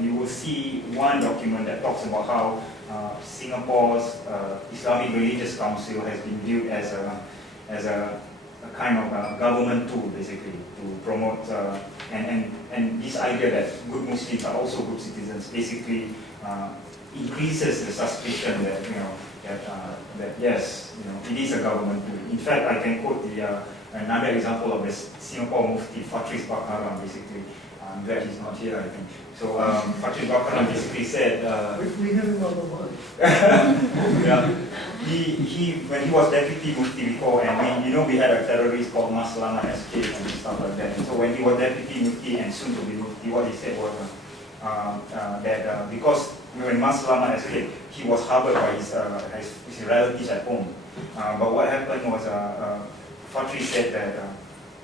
you will see one document that talks about how Singapore's Islamic Religious Council has been viewed as a kind of government tool, basically, to promote and this idea that good Muslims are also good citizens basically increases the suspicion that that yes, it is a government tool. In fact, I can quote another example of the Singapore Mufti Fatris Bakaram, basically. I'm glad he's not here, I think. So Fatris Bakaram basically said, we have him on the line. yeah, when he was deputy mufti before, and we had a terrorist called Mas Selamat escape and stuff like that. And so when he was deputy mufti and soon to be mufti, what he said was that because when Mas Selamat escaped, he was harbored by his relatives at home. But what happened was Fatri said that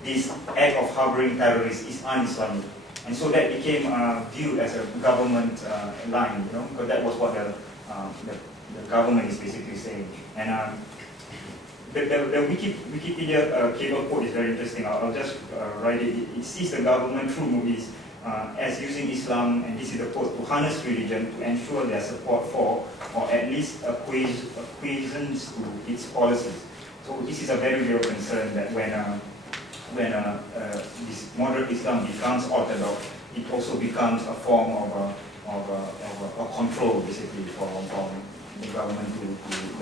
this act of harboring terrorists is un-Islamic. And so that became viewed as a government line, because that was what the government is basically saying. And the Wikipedia cable quote is very interesting. I'll just write it. It sees the government through movies as using Islam, and this is the quote, to harness religion to ensure their support for, or at least acquiescence to its policies. So this is a very real concern that when this moderate Islam becomes orthodox, it also becomes a form of control, basically, from the government to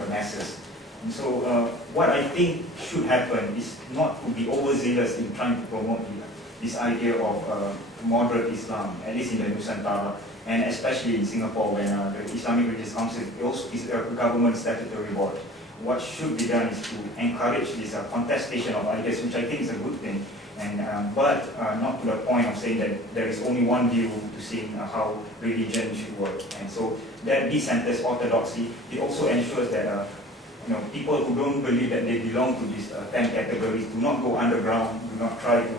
the masses. And so what I think should happen is not to be overzealous in trying to promote this idea of moderate Islam, at least in the Nusantara, and especially in Singapore, when the Islamic Religious Council is a government statutory board. What should be done is to encourage this contestation of ideas, which I think is a good thing, and but not to the point of saying that there is only one view to seeing how religion should work. And so that decenters orthodoxy. It also ensures that people who don't believe that they belong to these 10 categories do not go underground, do not try to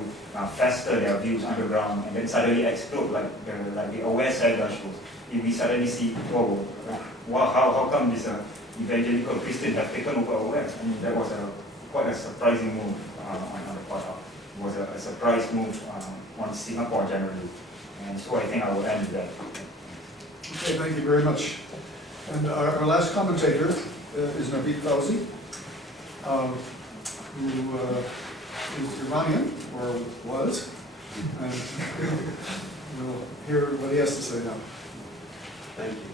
fester their views underground, and then suddenly explode like the Aware Saga shows. If we suddenly see, how come this evangelical Christians have taken over Aware? I mean, that was quite a surprising move on the part of. It was a surprise move on Singapore generally. And so I think I will end with that. Okay, thank you very much. And our last commentator is Naveed Fauzi, who is Iranian, or was, and we'll hear what he has to say now. Thank you.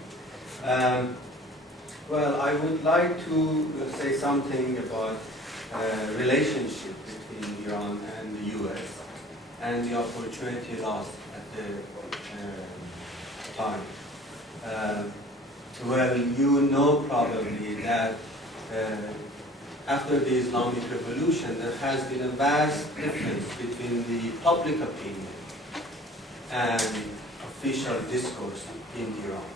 Well, I would like to say something about relationship between Iran and the U.S. and the opportunity lost at the time. Well, you know probably that after the Islamic Revolution, there has been a vast difference between the public opinion and official discourse in Iran.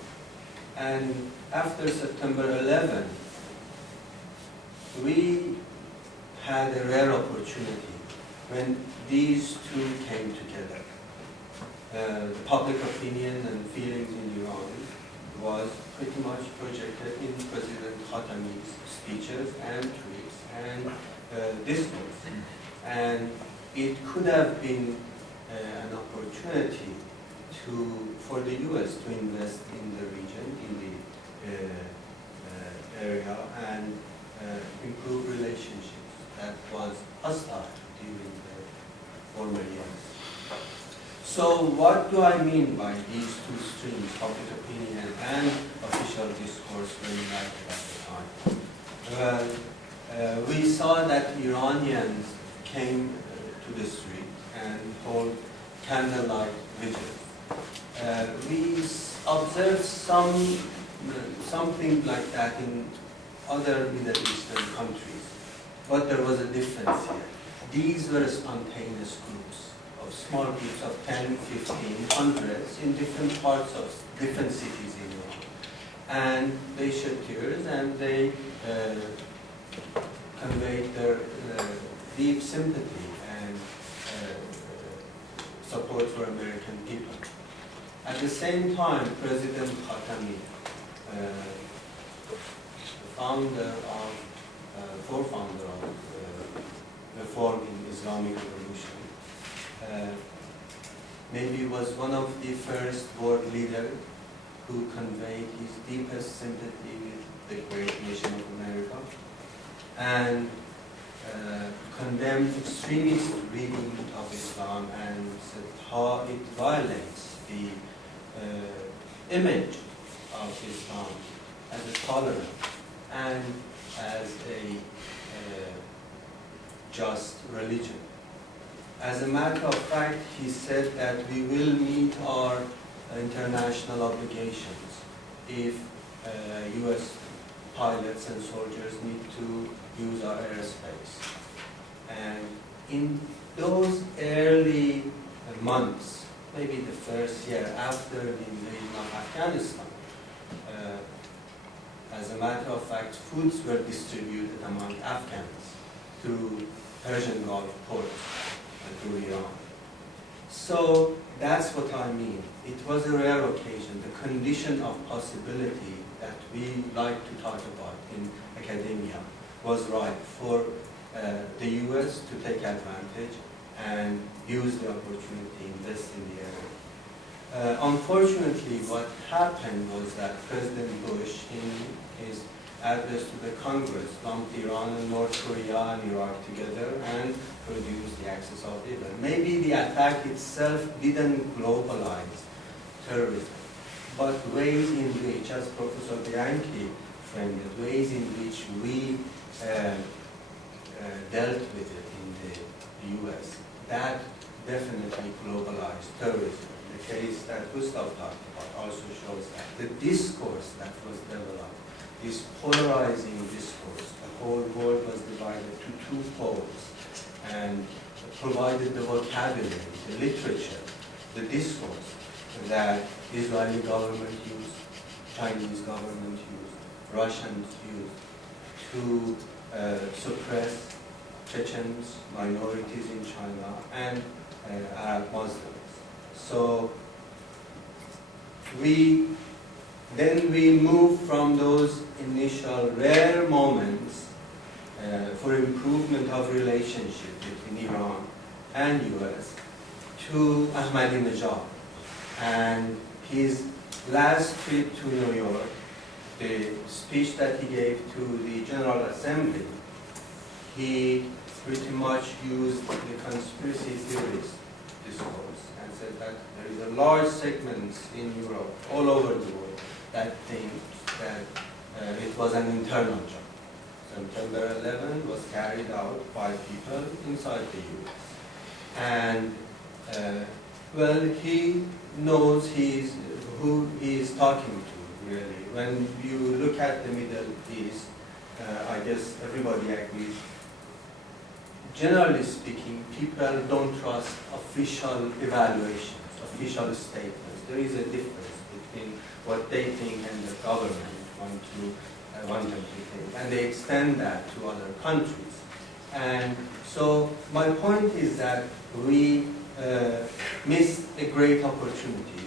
And after September 11, we had a rare opportunity when these two came together. The public opinion and feelings in Iran was pretty much projected in President Khatami's speeches and tweets and discourse. And it could have been an opportunity for the U.S. to invest in the region, in the area, and improve relationships that was hostile during the former years. So what do I mean by these two streams, public opinion and official discourse, when acted at the time? Well, we saw that Iranians came to the street and hold candlelight vigils. We observed something like that in other Middle Eastern countries, but there was a difference here. These were spontaneous groups, of small groups of 10, 15, hundreds in different parts of different cities in Iran. And they shed tears and they conveyed their deep sympathy and support for American people. At the same time, President Khatami, co-founder of reform in Islamic Revolution, maybe was one of the first world leaders who conveyed his deepest sympathy with the great nation of America and condemned extremist reading of Islam and said how it violates the image of Islam as a tolerant and as a just religion. As a matter of fact, he said that we will meet our international obligations if U.S. pilots and soldiers need to use our airspace. And in those early months, maybe the first year after the invasion of Afghanistan, as a matter of fact, foods were distributed among Afghans through Persian Gulf ports through Iran. So that's what I mean. It was a rare occasion. The condition of possibility that we like to talk about in academia was right for the U.S. to take advantage and use the opportunity to invest in the area. Unfortunately, what happened was that President Bush, in his address to the Congress, lumped Iran and North Korea and Iraq together and produced the axis of evil. Maybe the attack itself didn't globalize terrorism, but ways in which, as Professor Bianchi framed it, ways in which we dealt with it in the U.S., that definitely globalized terrorism. The case that Gustav talked about also shows that. The discourse that was developed, this polarizing discourse, the whole world was divided to two poles and provided the vocabulary, the literature, the discourse that Israeli government used, Chinese government used, Russians used to suppress Chechens, minorities in China, and Arab Muslims. So then we move from those initial rare moments for improvement of relationship between Iran and US to Ahmadinejad and his last trip to New York the speech that he gave to the General Assembly, he pretty much used the conspiracy theorist discourse and said that there is a large segment in Europe, all over the world, that think that it was an internal job. September 11 was carried out by people inside the US. And, well, he knows who he is talking to, really. When you look at the Middle East, I guess everybody agrees. Generally speaking, people don't trust official evaluations, official statements. There is a difference between what they think and the government want them to think, and they extend that to other countries. And so my point is that we missed a great opportunity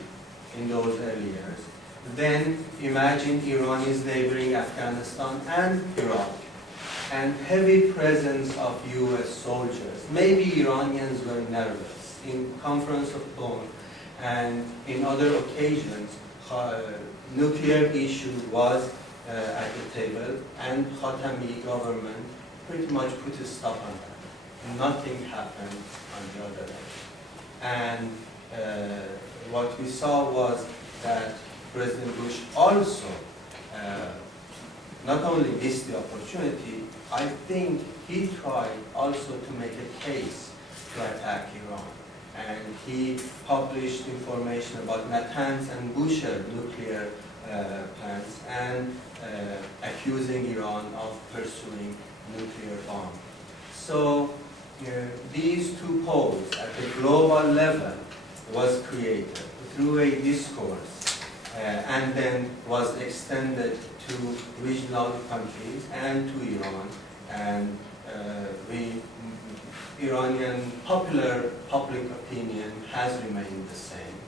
in those early years. Then imagine Iran is neighboring Afghanistan and Iraq, and heavy presence of US soldiers. Maybe Iranians were nervous. In Conference of Bonn and in other occasions, nuclear issue was at the table, and Khatami government pretty much put a stop on that. Nothing happened on the other end. And what we saw was that President Bush also not only missed the opportunity, I think he tried also to make a case to attack Iran. And he published information about Natanz and Bushehr nuclear plants and accusing Iran of pursuing nuclear bomb. So these two poles at the global level was created through a discourse and then was extended to regional countries and to Iran. And Iranian popular public opinion has remained the same,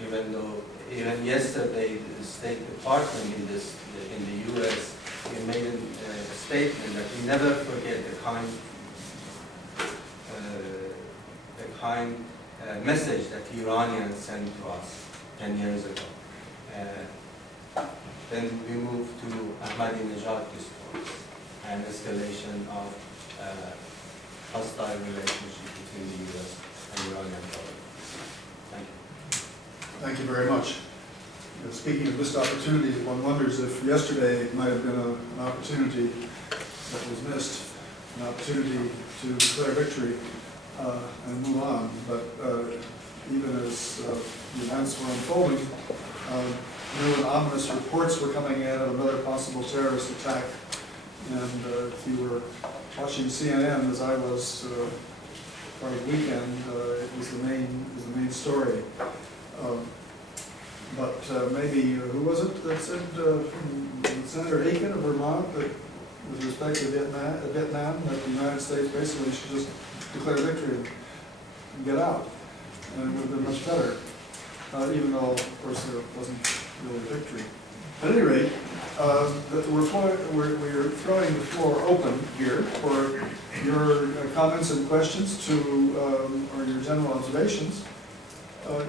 even though even yesterday the State Department in the U.S. made a statement that we never forget the kind message that the Iranians sent to us 10 years ago. Then we move to Ahmadinejad discourse and escalation of hostile relationship between the U.S. and Iranian government. Thank you. Thank you very much. Speaking of missed opportunities, one wonders if yesterday might have been an opportunity that was missed, an opportunity to declare victory and move on. But even as the events were unfolding, new and ominous reports were coming in of another possible terrorist attack. And if you were watching CNN, as I was part of the weekend, it was the main story. But maybe, who was it that said, Senator Aiken of Vermont, that with respect to Vietnam, that the United States basically should just declare victory and get out. And it would have been much better, even though, of course, there wasn't really a victory. At any rate, we're throwing the floor open here for your comments and questions to, or your general observations.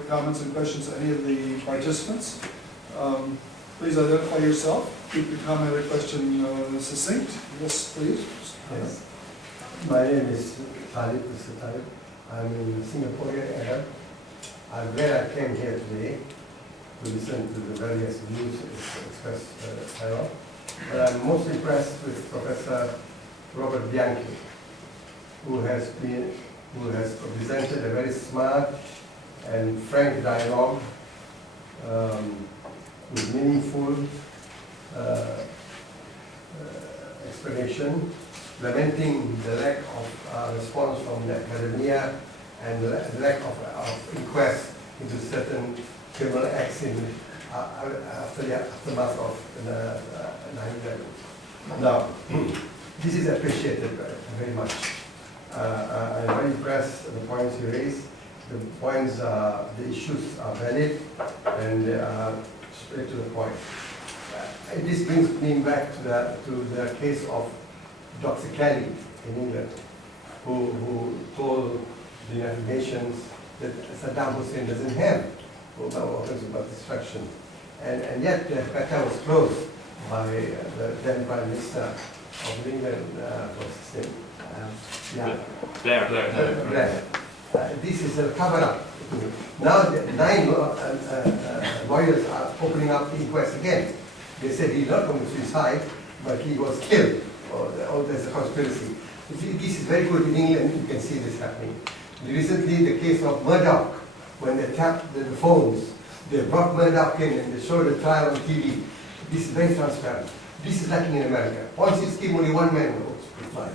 Comments and questions to any of the participants. Please identify yourself. Keep your comment or question succinct. Yes, please. Yes. My name is Talib. I'm in Singapore area. I'm glad I came here today to listen to the various views expressed by the panel. But I'm most impressed with Professor Robert Bianchi, who has presented a very smart and frank dialogue with meaningful explanation, lamenting the lack of response from the academia and the lack of inquest into certain criminal acts after the aftermath of 9/11. Now, this is appreciated very much. I'm very impressed with the points you raised. The points, the issues are valid and straight to the point. This brings me back to the case of Dr. Kelly in England, who told the United Nations that Saddam Hussein doesn't have weapons of mass destruction. And yet Qatar was closed by the then Prime Minister of England, what's his name? Blair. This is a cover-up. Now the 9 lawyers are opening up inquest again. They said he not committed suicide, but he was killed, or there's a conspiracy. This is very good in England, you can see this happening. Recently, the case of Murdoch, when they tapped the phones, they brought Murdoch in and they showed the trial on TV. This is very transparent. This is lacking in America. Ponzi scheme, only one man votes to fly.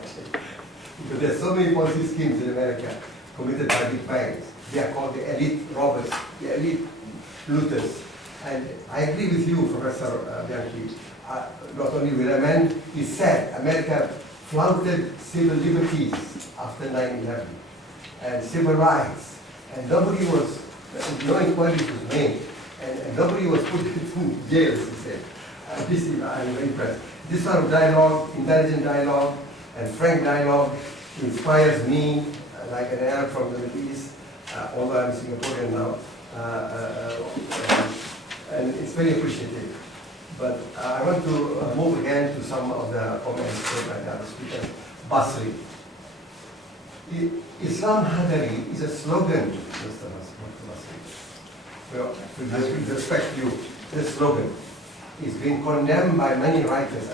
Because there's so many Ponzi schemes in America committed by big banks. They are called the elite robbers, the elite looters. And I agree with you, Professor Bianchi. Not only with a man, he said America flouted civil liberties after 9/11 and civil rights. And nobody was, no inquiry was made. And nobody was put in jail, he said. This is, I'm very impressed. This sort of dialogue, intelligent dialogue, and frank dialogue inspires me, like an Arab from the Middle East, although I'm Singaporean now, and it's very appreciative. But I want to move again to some of the comments made by the other speakers. Basri. Islam Hadari is a slogan, Mr. Basri. Well, with respect to you, this slogan is being condemned by many writers.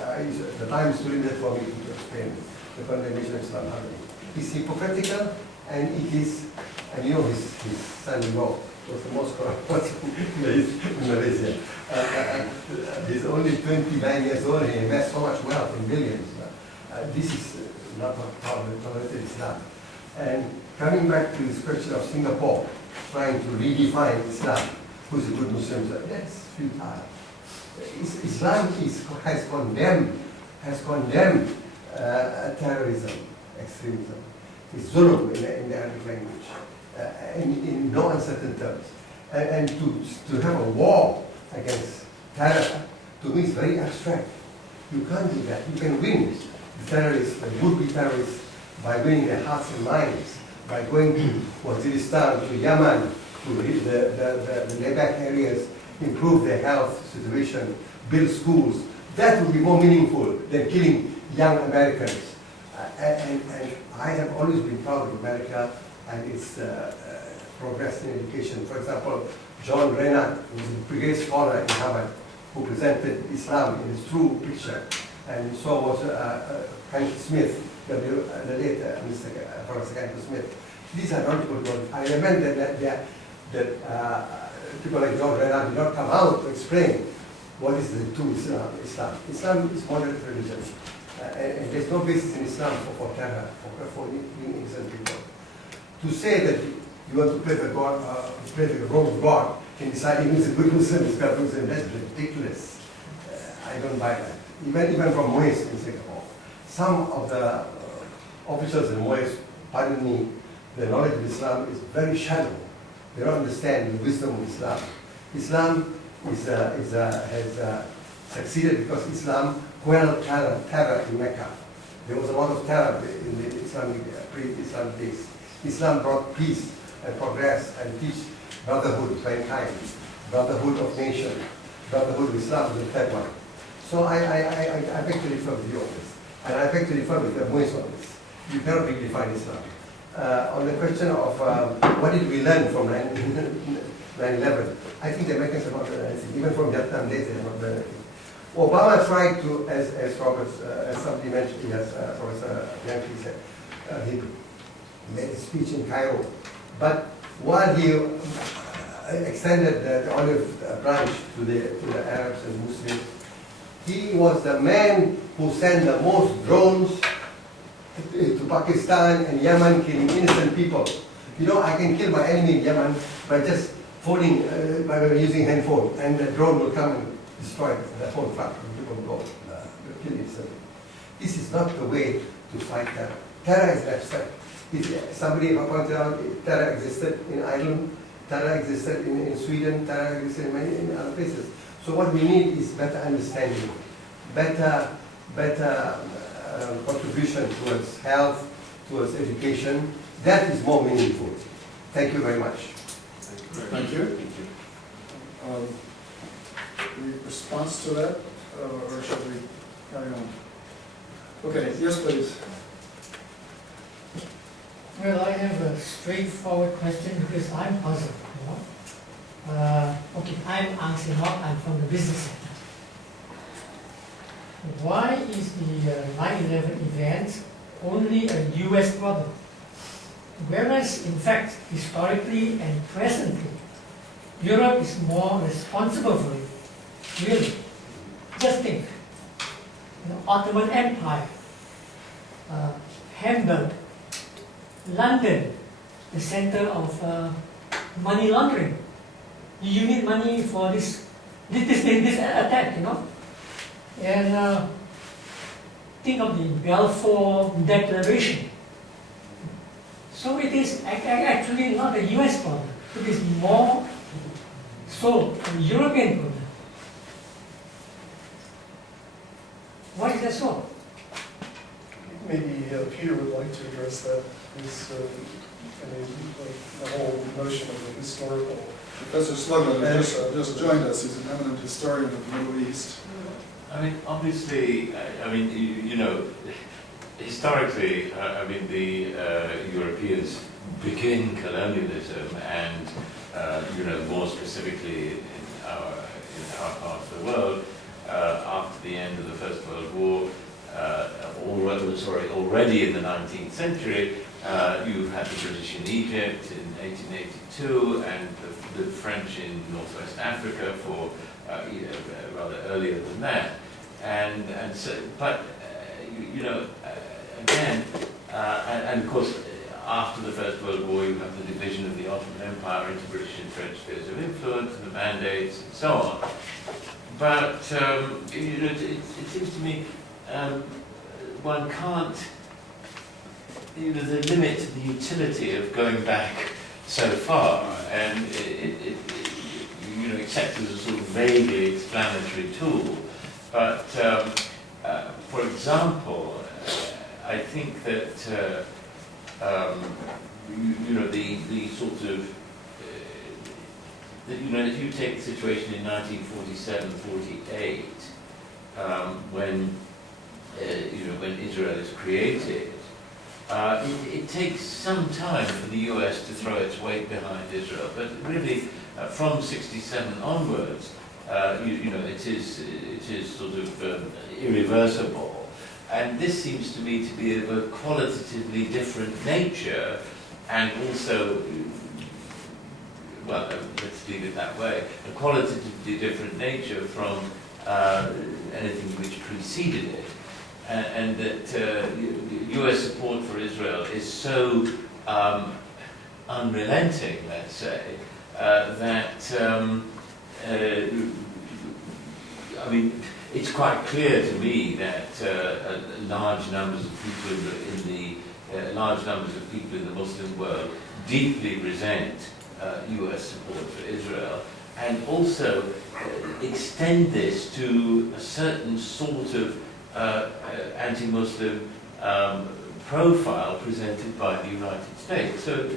The Times doing that for me to explain the condemnation of Islam Hadari. It's hypocritical, and it is, and you know his son-in-law was the most corrupt person in Malaysia. He's only 29 years old, and he amassed so much wealth in billions. This is not how we tolerate Islam. And coming back to this question of Singapore, trying to redefine Islam, who's a good Muslim, that's futile. Islam has condemned terrorism, extremism. It's zulm in the Arabic language, in no uncertain terms. And to have a war against terror, to me, is very abstract. You can't do that. You can win the terrorists, the would-be terrorists, by winning their hearts and minds, by going to Waziristan, to Yemen, to the layback areas, improve their health situation, build schools. That would be more meaningful than killing young Americans. And I have always been proud of America and its progress in education. For example, John Reinhardt, who was a great scholar in Harvard, who presented Islam in its true picture, and so was Frank Smith, the late Mr. Professor Frank Smith. These are not people. I remember that people like John Reinhardt did not come out to explain what is the true Islam. Islam is moderate religion. And there's no basis in Islam for terror, for being innocent people. To say that you want to play the role of God and decide who's a good Muslim, who's a bad Muslim, that's ridiculous. I don't buy that. Even from MOIS in Singapore. Some of the officials in MOIS, pardon me, the knowledge of Islam is very shallow. They don't understand the wisdom of Islam. Islam has succeeded because Islam quelled terror in Mecca. There was a lot of terror in the pre-Islam days. Islam brought peace and progress and teach brotherhood of mankind, brotherhood of nation, brotherhood of Islam is the third one. So I beg to differ with you on this. And I beg to differ with the MOIS on this. You cannot redefine Islam. On the question of what did we learn from 9/11, I think the Americans have not learned anything. Even from Vietnam days, they have not learned anything. Obama tried to, as somebody mentioned, as Professor Bianchi said, he made a speech in Cairo. But while he extended the olive branch to the Arabs and Muslims, he was the man who sent the most drones to Pakistan and Yemen, killing innocent people. You know, I can kill my enemy in Yemen by just phoning, by using handphone, and the drone will come and destroy the whole front. People will go kill instantly. This is not the way to fight terror. Terror is abstract. Somebody pointed out terror existed in Ireland, terror existed in Sweden, terror existed in many other places. So what we need is better understanding, better contribution towards health, towards education. That is more meaningful. Thank you very much. Thank you. Any response to that, or should we carry on? Okay, yes, please. Well, I have a straightforward question because I'm puzzled, you know. Okay, I'm Ang Sinok, I'm from the business sector. Why is the 9/11 event only a US problem? Whereas, in fact, historically and presently, Europe is more responsible for it. Really. Just think. The Ottoman Empire, Hamburg, London, the center of money laundering. You need money for this attack, you know. And think of the Balfour Declaration. So it is actually not a US problem. It is more so a European problem. Why is that so? Maybe Peter would like to address that. It's, I mean, like the whole notion of the historical. Professor Slugman has just joined us. He's an eminent historian of the Middle East. I mean, obviously, I mean, you know, historically, I mean, the Europeans begin colonialism and, you know, more specifically in our part of the world, after the end of the First World War, already in the 19th century, you had the British in Egypt in 1882 and the French in Northwest Africa for rather earlier than that. And so, but, you know, again, and of course, after the First World War, you have the division of the Ottoman Empire into British and French spheres of influence, and the mandates, and so on. But, you know, it seems to me one can't, you know, the limit to the utility of going back so far, and you know, except as a sort of vaguely explanatory tool. But, for example, I think that, you know, the sort of, you know, if you take the situation in 1947-48, when, you know, when Israel is created, it takes some time for the US to throw its weight behind Israel, but really from 67 onwards, you know, it is sort of irreversible. And this seems to me to be of a qualitatively different nature, and also, well, let's leave it that way, a qualitatively different nature from anything which preceded it. And that US support for Israel is so unrelenting, let's say, that, I mean, it's quite clear to me that large numbers of people large numbers of people in the Muslim world deeply resent US support for Israel, and also extend this to a certain sort of anti-Muslim profile presented by the United States. So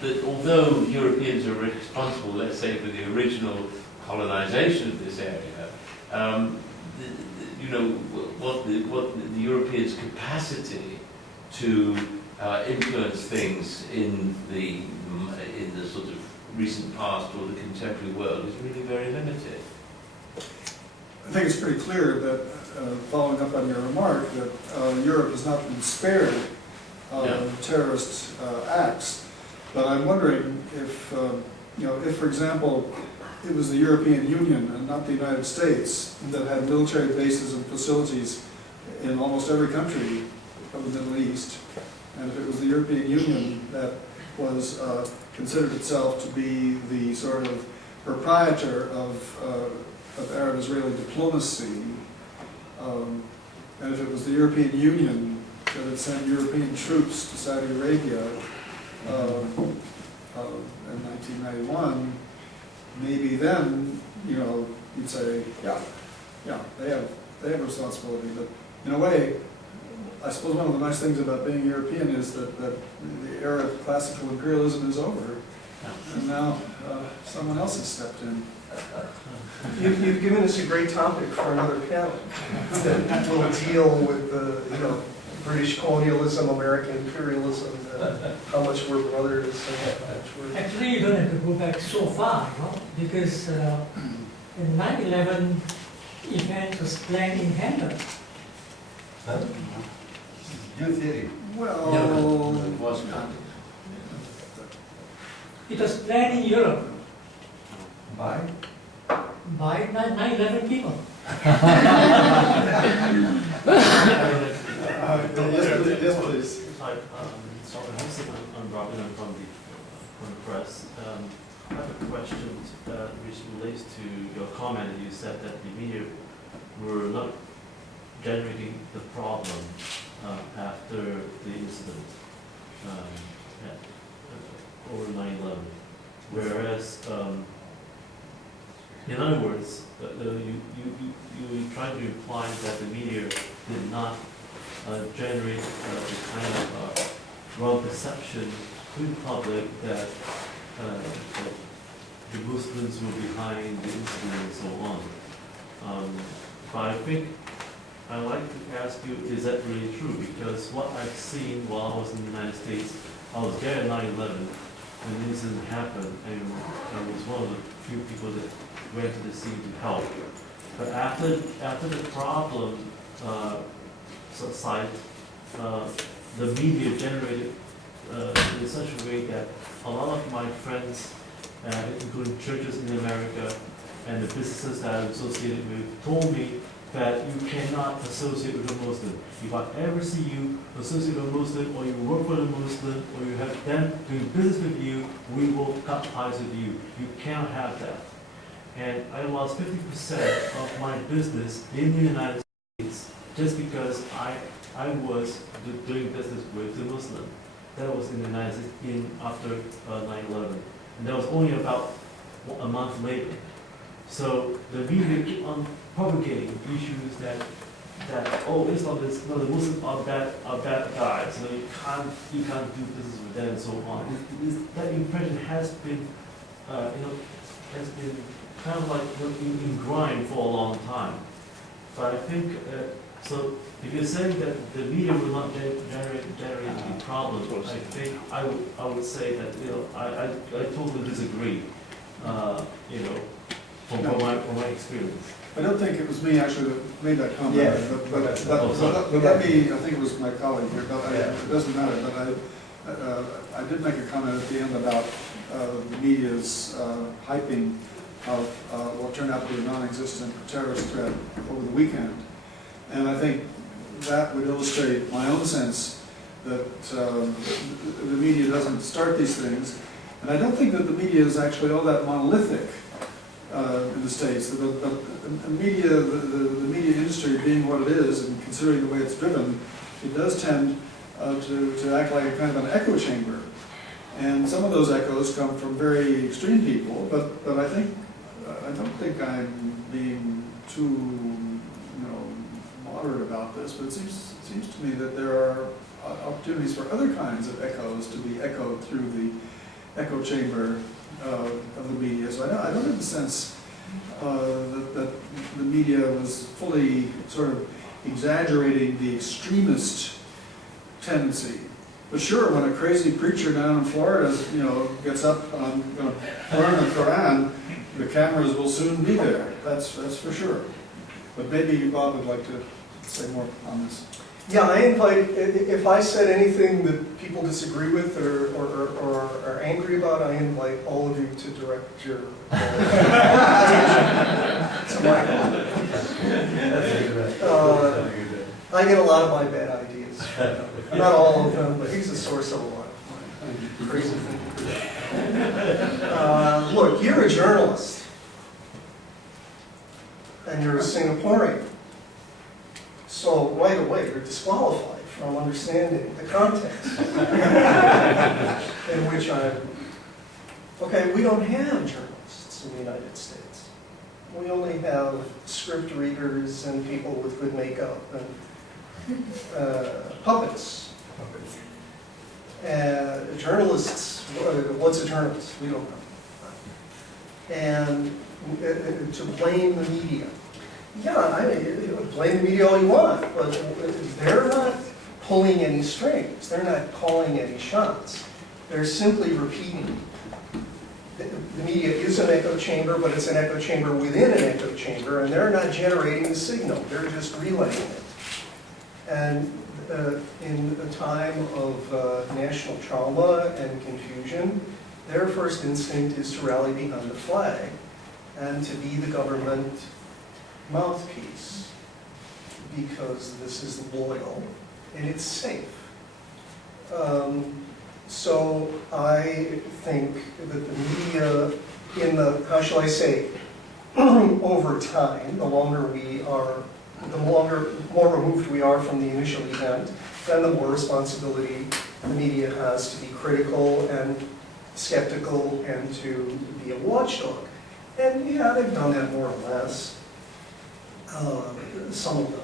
that although Europeans are responsible, let's say, for the original colonization of this area, you know, what the Europeans' capacity to influence things in the sort of recent past or the contemporary world is really very limited. I think it's pretty clear that, following up on your remark, that Europe has not been spared terrorist acts. But I'm wondering if, you know, if, for example, it was the European Union and not the United States that had military bases and facilities in almost every country of the Middle East, and if it was the European Union that was considered itself to be the sort of proprietor of Arab-Israeli diplomacy, and if it was the European Union that had sent European troops to Saudi Arabia in 1991, maybe then, you know, you'd say, yeah, they have a responsibility. But in a way, I suppose one of the nice things about being European is that the era of classical imperialism is over, and now someone else has stepped in. You've given us a great topic for another panel that will deal with the, British colonialism, American imperialism, how much we're brothers and how much we're... Actually, you don't have to go back so far, because the 9/11 event was planned in Hamburg. Your theory. Well, It was not. It was planned in Europe By? by 9/11 people. Yes, please. Hi, I'm Robin, I'm from the press. I have a question which relates to your comment that you said that the media were not generating the problem after the incident over 9/11. Whereas, in other words, you try to imply that the media did not generate the kind of wrong perception to the public that the Muslims were behind the incident and so on. But I think I'd like to ask you, is that really true? Because what I've seen while I was in the United States, I was there at 9/11 when the incident happened, and I was one of the few people that went to the scene to help. But after the problem subsided, the media generated in such a way that a lot of my friends, including churches in America and the businesses that I'm associated with, told me that you cannot associate with a Muslim. If I ever see you associate with a Muslim, or you work for a Muslim, or you have them doing business with you, we will cut ties with you. You cannot have that. And I lost 50% of my business in the United States just because I was doing business with a Muslim. That was in the United States after 9/11. And that was only about a month later. So the media keep on propagating issues that Islam is, the Muslims are bad guys. You can't do business with them and so on. That impression has been kind of like ingrained for a long time. But I think so. If you're saying that the media will not generate the problem, I think I would say that I totally disagree. From my experience. I don't think it was me actually that made that comment, Yes. but let me, I think it was my colleague here, but it doesn't matter, but I did make a comment at the end about the media's hyping of what turned out to be a non-existent terrorist threat over the weekend. And I think that would illustrate my own sense that the media doesn't start these things. And I don't think that the media is actually all that monolithic in the States. The media industry being what it is, and considering the way it's driven, it does tend to act like a kind of an echo chamber. And some of those echoes come from very extreme people, but I don't think I'm being too moderate about this, but it seems to me that there are opportunities for other kinds of echoes to be echoed through the echo chamber of the media. So I don't have the sense that the media was fully sort of exaggerating the extremist tendency. But sure, when a crazy preacher down in Florida, gets up and I'm going to burn the Quran, the cameras will soon be there. That's for sure. But maybe Bob would like to say more on this. Yeah, I invite, if I said anything that people disagree with or are angry about, I invite all of you to direct your to my I get a lot of my bad ideas. Not all of them, but he's the source of a lot of my crazy thinking. Look, you're a journalist, and you're a Singaporean. So right away, you're disqualified from understanding the context in which I'm. Okay, we don't have journalists in the United States. We only have script readers and people with good makeup and puppets. Journalists, what's a journalist? We don't know. And to blame the media. Yeah, blame the media all you want, but they're not pulling any strings. They're not calling any shots. They're simply repeating. The media is an echo chamber, but it's an echo chamber within an echo chamber, and they're not generating the signal. They're just relaying it. And in a time of national trauma and confusion, their first instinct is to rally behind the flag and to be the government mouthpiece, because this is loyal and it's safe. So I think that the media, in the, how shall I say, over time, the more removed we are from the initial event, then the more responsibility the media has to be critical and skeptical and to be a watchdog. And yeah, they've done that more or less, some of them.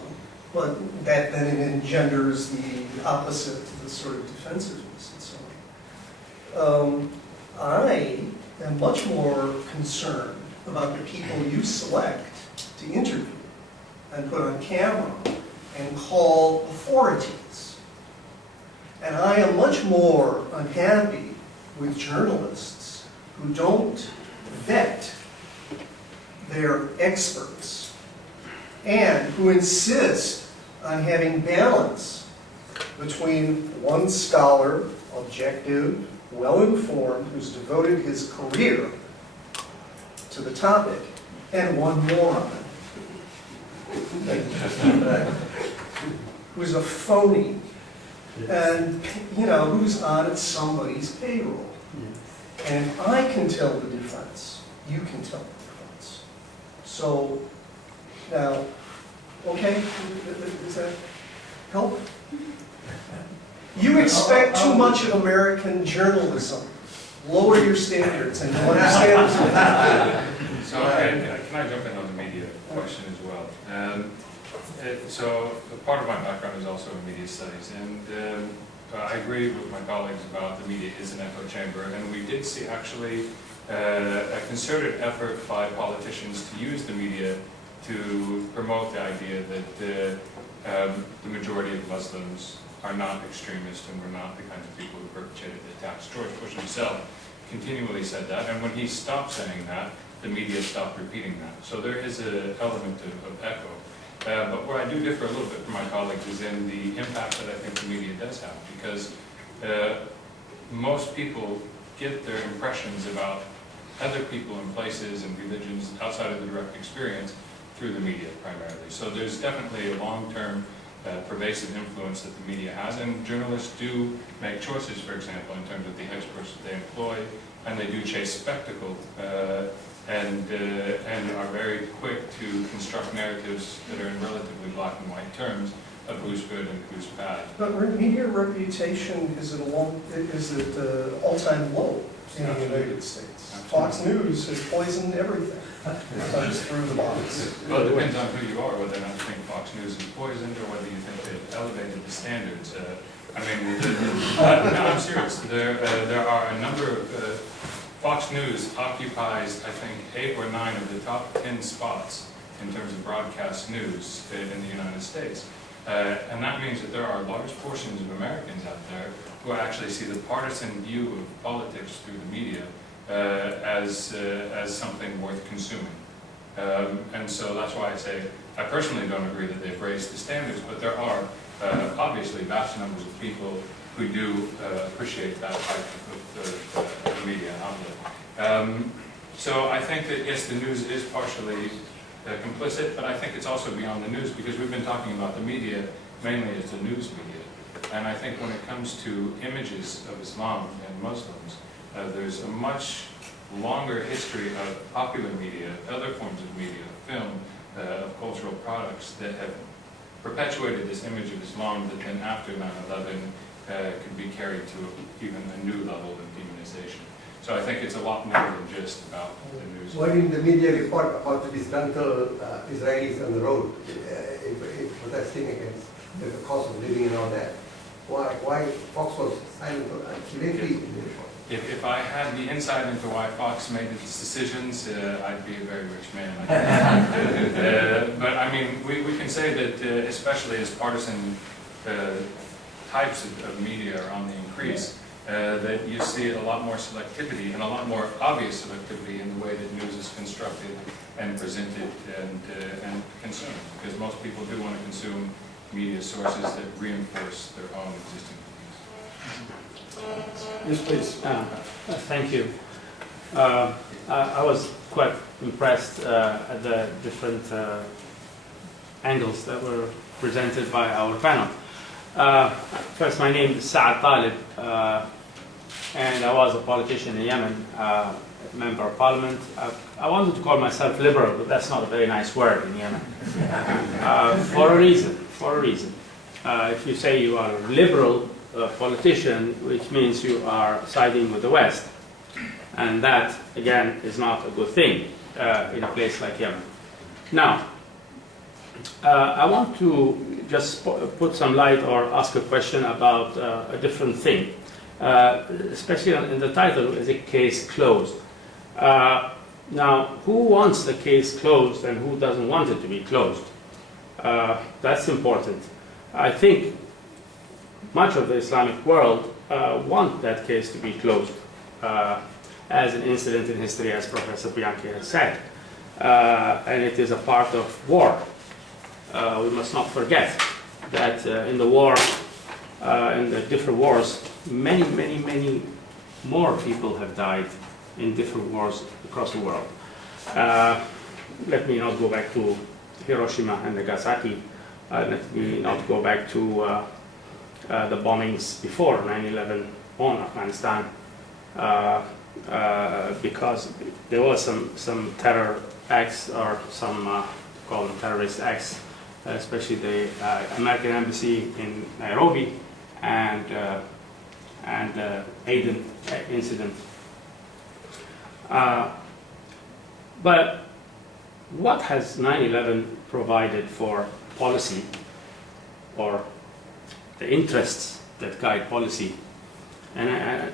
But that then it engenders the opposite, the sort of defensiveness and so on. I am much more concerned about the people you select to interview and put on camera and call authorities. And I am much more unhappy with journalists who don't vet their experts and who insist on having balance between one scholar, objective, well-informed, who's devoted his career to the topic, and one moron who's a phony and, you know, who's on somebody's payroll. And if I can tell the difference, you can tell the difference. So, now, okay, does that help? You expect too much of American journalism. Lower your standards and you'll understand. So, can I jump in on the media question as well? So, part of my background is also in media studies, and I agree with my colleagues about the media is an echo chamber, and we did see actually a concerted effort by politicians to use the media to promote the idea that the majority of Muslims are not extremists and we're not the kinds of people who perpetrated the attacks. George Bush himself continually said that, and when he stopped saying that, the media stopped repeating that. So there is an element of echo. But where I do differ a little bit from my colleagues is in the impact that I think the media does have, because most people get their impressions about other people and places and religions outside of the direct experience through the media primarily. So there's definitely a long-term pervasive influence that the media has, and journalists do make choices, for example, in terms of the experts that they employ, and they do chase spectacle and are very quick to construct narratives that are in relatively black and white terms of who's good and who's bad. But media reputation is at all-time low in the United States. Fox News has poisoned everything. Comes through the box. Well, it depends on who you are, whether or not you think Fox News is poisoned or whether you think they've elevated the standards. I mean, no, I'm serious. There are a number of, Fox News occupies, I think, 8 or 9 of the top 10 spots in terms of broadcast news in the United States. And that means that there are large portions of Americans out there who actually see the partisan view of politics through the media as something worth consuming. And so that's why I say I personally don't agree that they've raised the standards, but there are obviously vast numbers of people who do appreciate that type of media outlet. So I think that yes, the news is partially complicit, but I think it's also beyond the news, because we've been talking about the media mainly as the news media. And I think when it comes to images of Islam and Muslims, there's a much longer history of popular media, other forms of media, film, of cultural products that have perpetuated this image of Islam that then after 9/11 could be carried to even a new level of demonization. So I think it's a lot more than just about the news. Why didn't the media report about the disgruntled Israelis on the road protesting against the cost of living and all that? Why Fox was silent? Lately, If I had the insight into why Fox made its decisions, I'd be a very rich man. But I mean, we can say that especially as partisan types of media are on the increase, that you see a lot more selectivity and a lot more obvious selectivity in the way that news is constructed and presented and consumed. Because most people do want to consume media sources that reinforce their own existing beliefs. Yes, please. Thank you. I was quite impressed at the different angles that were presented by our panel. First, my name is Saad Talib, and I was a politician in Yemen, member of parliament. I wanted to call myself liberal, but that's not a very nice word in Yemen. For a reason. If you say you are a liberal politician, which means you are siding with the West. And that, again, is not a good thing in a place like Yemen. Now, I want to just put some light or ask a question about a different thing, especially in the title, is a case closed. Now, who wants the case closed and who doesn't want it to be closed? That's important. I think much of the Islamic world want that case to be closed as an incident in history, as Professor Bianchi has said. And it is a part of war. We must not forget that in the war, in the different wars, many more people have died in different wars across the world. Let me not go back to Hiroshima and Nagasaki. Let me not go back to the bombings before 9/11 on Afghanistan, because there was some terror acts, or some call them terrorist acts, especially the American embassy in Nairobi and Aden incident. But what has 9/11 provided for policy, or the interests that guide policy, and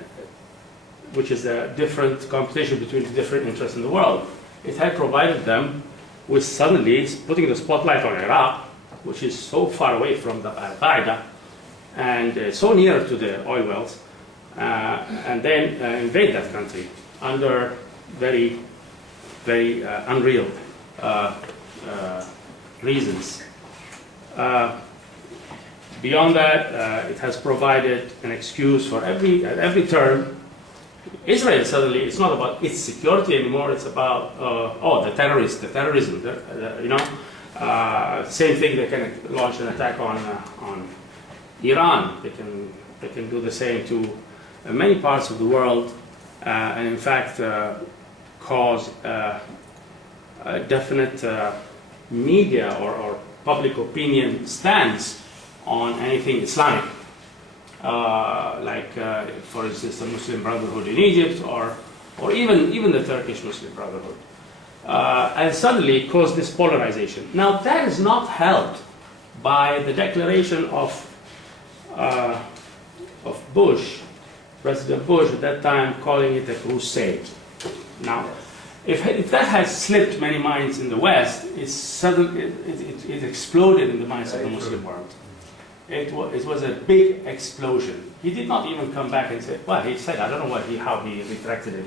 which is a different competition between the different interests in the world? It had provided them with suddenly putting the spotlight on Iraq, which is so far away from the Al-Qaeda and so near to the oil wells, and then invade that country under very unreal reasons. Beyond that, it has provided an excuse for at every turn. Israel suddenly, it's not about its security anymore, it's about, the terrorism, you know. Same thing, they can launch an attack on Iran. They can do the same to many parts of the world, and in fact cause a definite media or public opinion stance on anything Islamic, for instance, the Muslim Brotherhood in Egypt, or even the Turkish Muslim Brotherhood, and suddenly caused this polarization. Now that is not helped by the declaration of Bush, President Bush at that time, calling it a crusade. Now, if that has slipped many minds in the West, it exploded in the minds of the Muslim world. It was a big explosion. He did not even come back and say, well, he said, I don't know how he retracted it,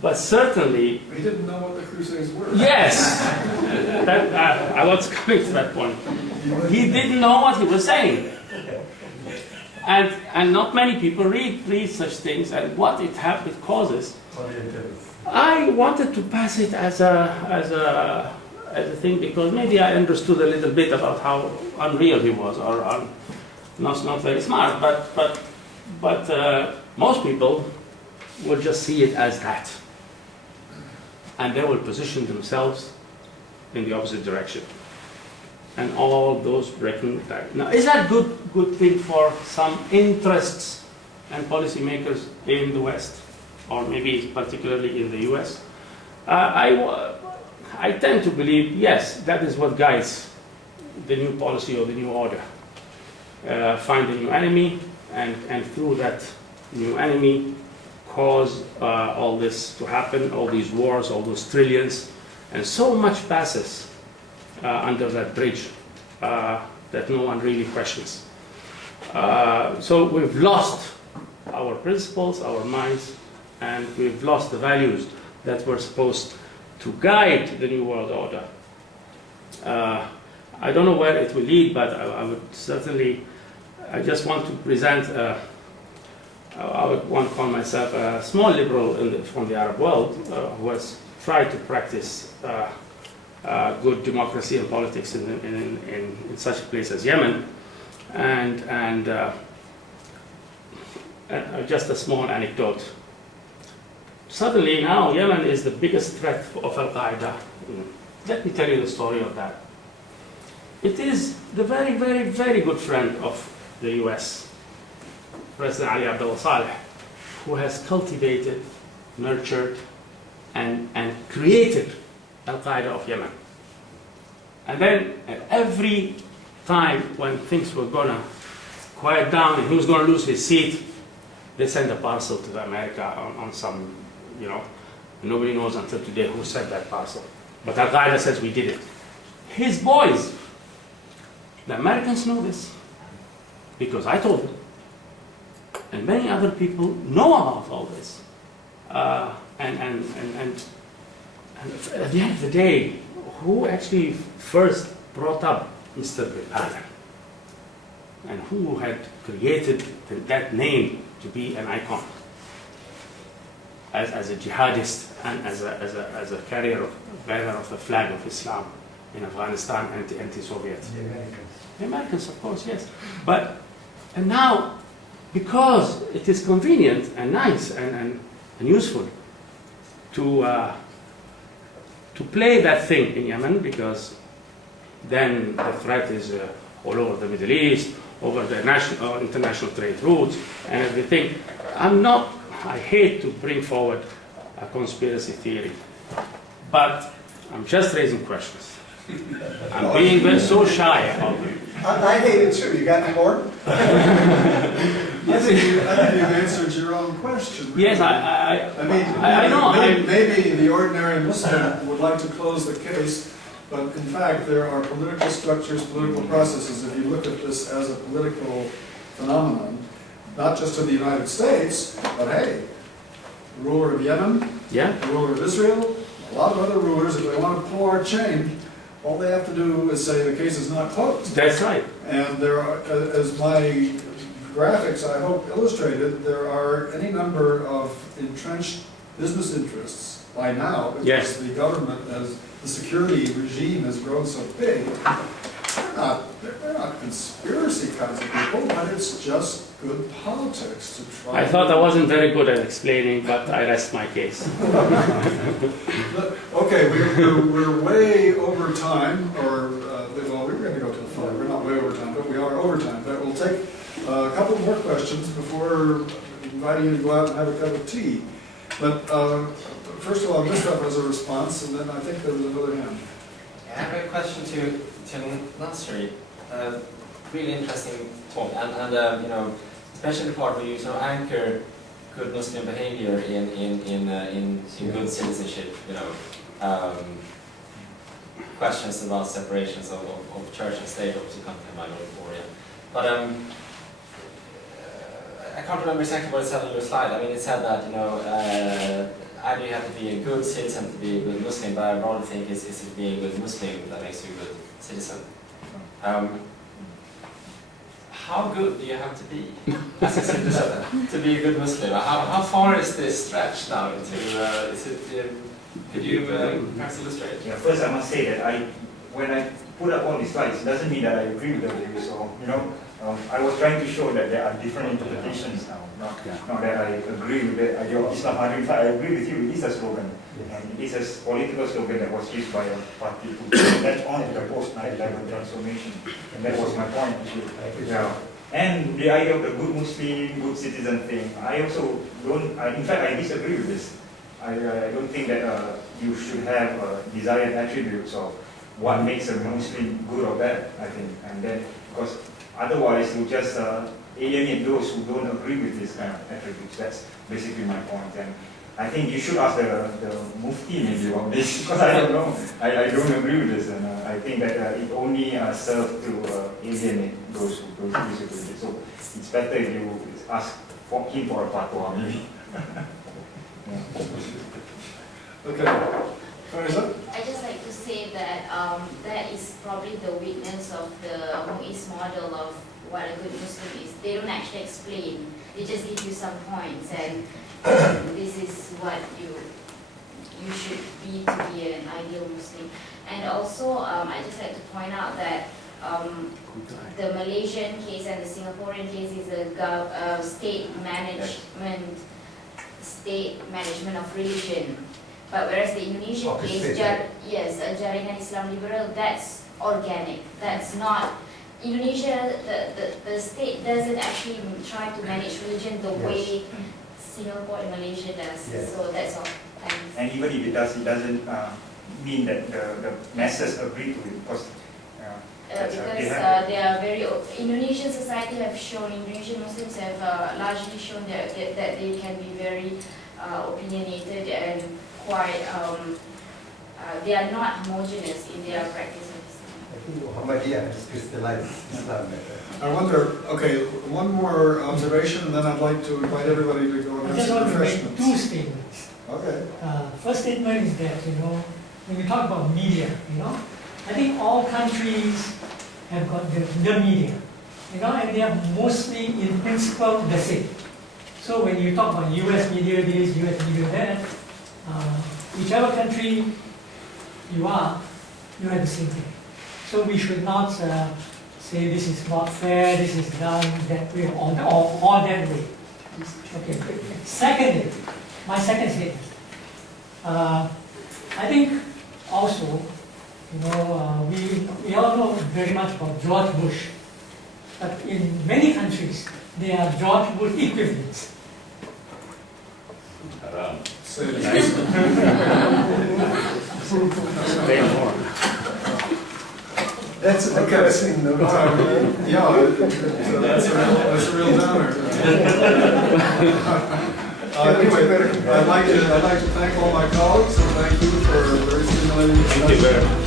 but certainly... He didn't know what the Crusades were. Yes! I was coming to that point. He didn't know what he was saying. And not many people read such things, and what it causes. I wanted to pass it as a thing because maybe I understood a little bit about how unreal he was, or not very smart. But most people will just see it as that, and they will position themselves in the opposite direction. And all those breaking back. Now, is that good thing for some interests and policymakers in the West, or maybe particularly in the U.S.? I tend to believe, yes, that is what guides the new policy or the new order. Find a new enemy, and through that new enemy, caused all this to happen, all these wars, all those trillions, and so much passes under that bridge that no one really questions. So we've lost our principles, our minds, and we've lost the values that were supposed to guide the New World Order. I don't know where it will lead, but I would certainly, I just want to present, I would want to call myself a small liberal from the Arab world who has tried to practice good democracy and politics in such a place as Yemen. And just a small anecdote. Suddenly now Yemen is the biggest threat of Al-Qaeda. Let me tell you the story of that. It is the very, very, very good friend of the US, President Ali Abdullah Saleh, who has cultivated, nurtured, and created Al-Qaeda of Yemen. And then at every time when things were going to quiet down and he was going to lose his seat, they sent a parcel to America on some, nobody knows until today who sent that parcel. But Al-Qaeda says we did it. His boys, the Americans know this, because I told them. And many other people know about all this. And at the end of the day, who actually first brought up Mr. Bin Laden? And who had created that name to be an icon? As a jihadist and as a bearer of the flag of Islam in Afghanistan, anti-Soviet. The Americans, of course, yes. And now, because it is convenient and nice and useful to play that thing in Yemen, because then the threat is all over the Middle East, over the international trade routes and everything. I hate to bring forward a conspiracy theory, but I'm just raising questions. I'm being so shy about it. I hate it too. You got any more? I think you've answered your own question. Really. Yes, I know. Maybe the ordinary Muslim would like to close the case, but in fact there are political structures, political processes. If you look at this as a political phenomenon, not just in the United States, but hey, the ruler of Yemen, the ruler of Israel, a lot of other rulers, if they want to pull our chain, all they have to do is say the case is not closed. That's right. And there are, as my graphics, I hope, illustrated, there are any number of entrenched business interests by now, because the government, as the security regime has grown so big, they're not conspiracy kinds of people, but it's just good politics to try. I thought I wasn't very good at explaining, but I rest my case. Okay, we're way over time, or well, we're going to go to the 5. We're not way over time, but we are over time. But we'll take a couple more questions before inviting you to go out and have a cup of tea. But first of all, Gustav has a response, and then I think there was another hand. I have a question to Nasri. Really interesting talk, and especially the part where you anchor good Muslim behavior in good citizenship. Questions about separations of church and state obviously come to mind before, but I can't remember exactly what it said on your slide. I mean, it said that either you have to be a good citizen to be a good Muslim, but I rather think is it being a good Muslim that makes you a good citizen. How good do you have to be as a citizen to be a good Muslim? How far is this stretch now into? Could you perhaps illustrate? Yeah, first I must say that when I put up all these slides, it doesn't mean that I agree with the views. So I was trying to show that there are different interpretations now. Not that I agree with the idea of Islam 105. I agree with you. It is a slogan, and it is a political slogan that was used by a party to latch on to the post 9/11 transformation, and that was my point. Yeah. And the idea of the good Muslim, good citizen thing, I also don't. In fact, I disagree with this. I don't think that you should have desired attributes of what makes a Muslim good or bad, I think. And then, because Otherwise, you just alienate those who don't agree with this kind of attributes. That's basically my point. And I think you should ask the Mufti maybe about this, because I don't know. I don't agree with this, and I think that it only serves to alienate those who disagree with it. So it's better if you ask him for a fatwa, maybe. Okay. Faiza? I just like to say that that is probably the weakness of the Muiz model of what a good Muslim is. They don't actually explain. They just give you some points and this is what you should be to be an ideal Muslim. And also, I just like to point out that the Malaysian case and the Singaporean case is a state management of religion. But whereas the Indonesian case, yes, Jaringan Islam Liberal, that's organic. That's not Indonesia. The state doesn't actually try to manage religion the way Singapore and Malaysia does. So that's all. Thanks. And even if it does, it doesn't mean that the masses agree to it, because they are very Indonesian society have shown, Indonesian Muslims have largely shown that they can be very opinionated and quite they are not homogeneous in their practice of Islam. I think Muhammadiyah has crystallized Islam better. I wonder, okay, one more observation, and then I'd like to invite everybody to go and I have just some want to make refreshments. two statements. Okay. First statement is that, when we talk about media, I think all countries have got the media, and they are mostly in principle the same. So when you talk about US media this, US media that, whichever country you are, you have the same thing. So we should not say this is not fair, this is done that way, or that way. Okay. Secondly, my second statement. I think also, we all know very much about George Bush, but in many countries, they are George Bush equivalents. Say it That's a depressing note. Yeah, that's a real downer. Anyway, I'd like to thank all my colleagues and thank you for a very stimulating discussion. Thank you very much.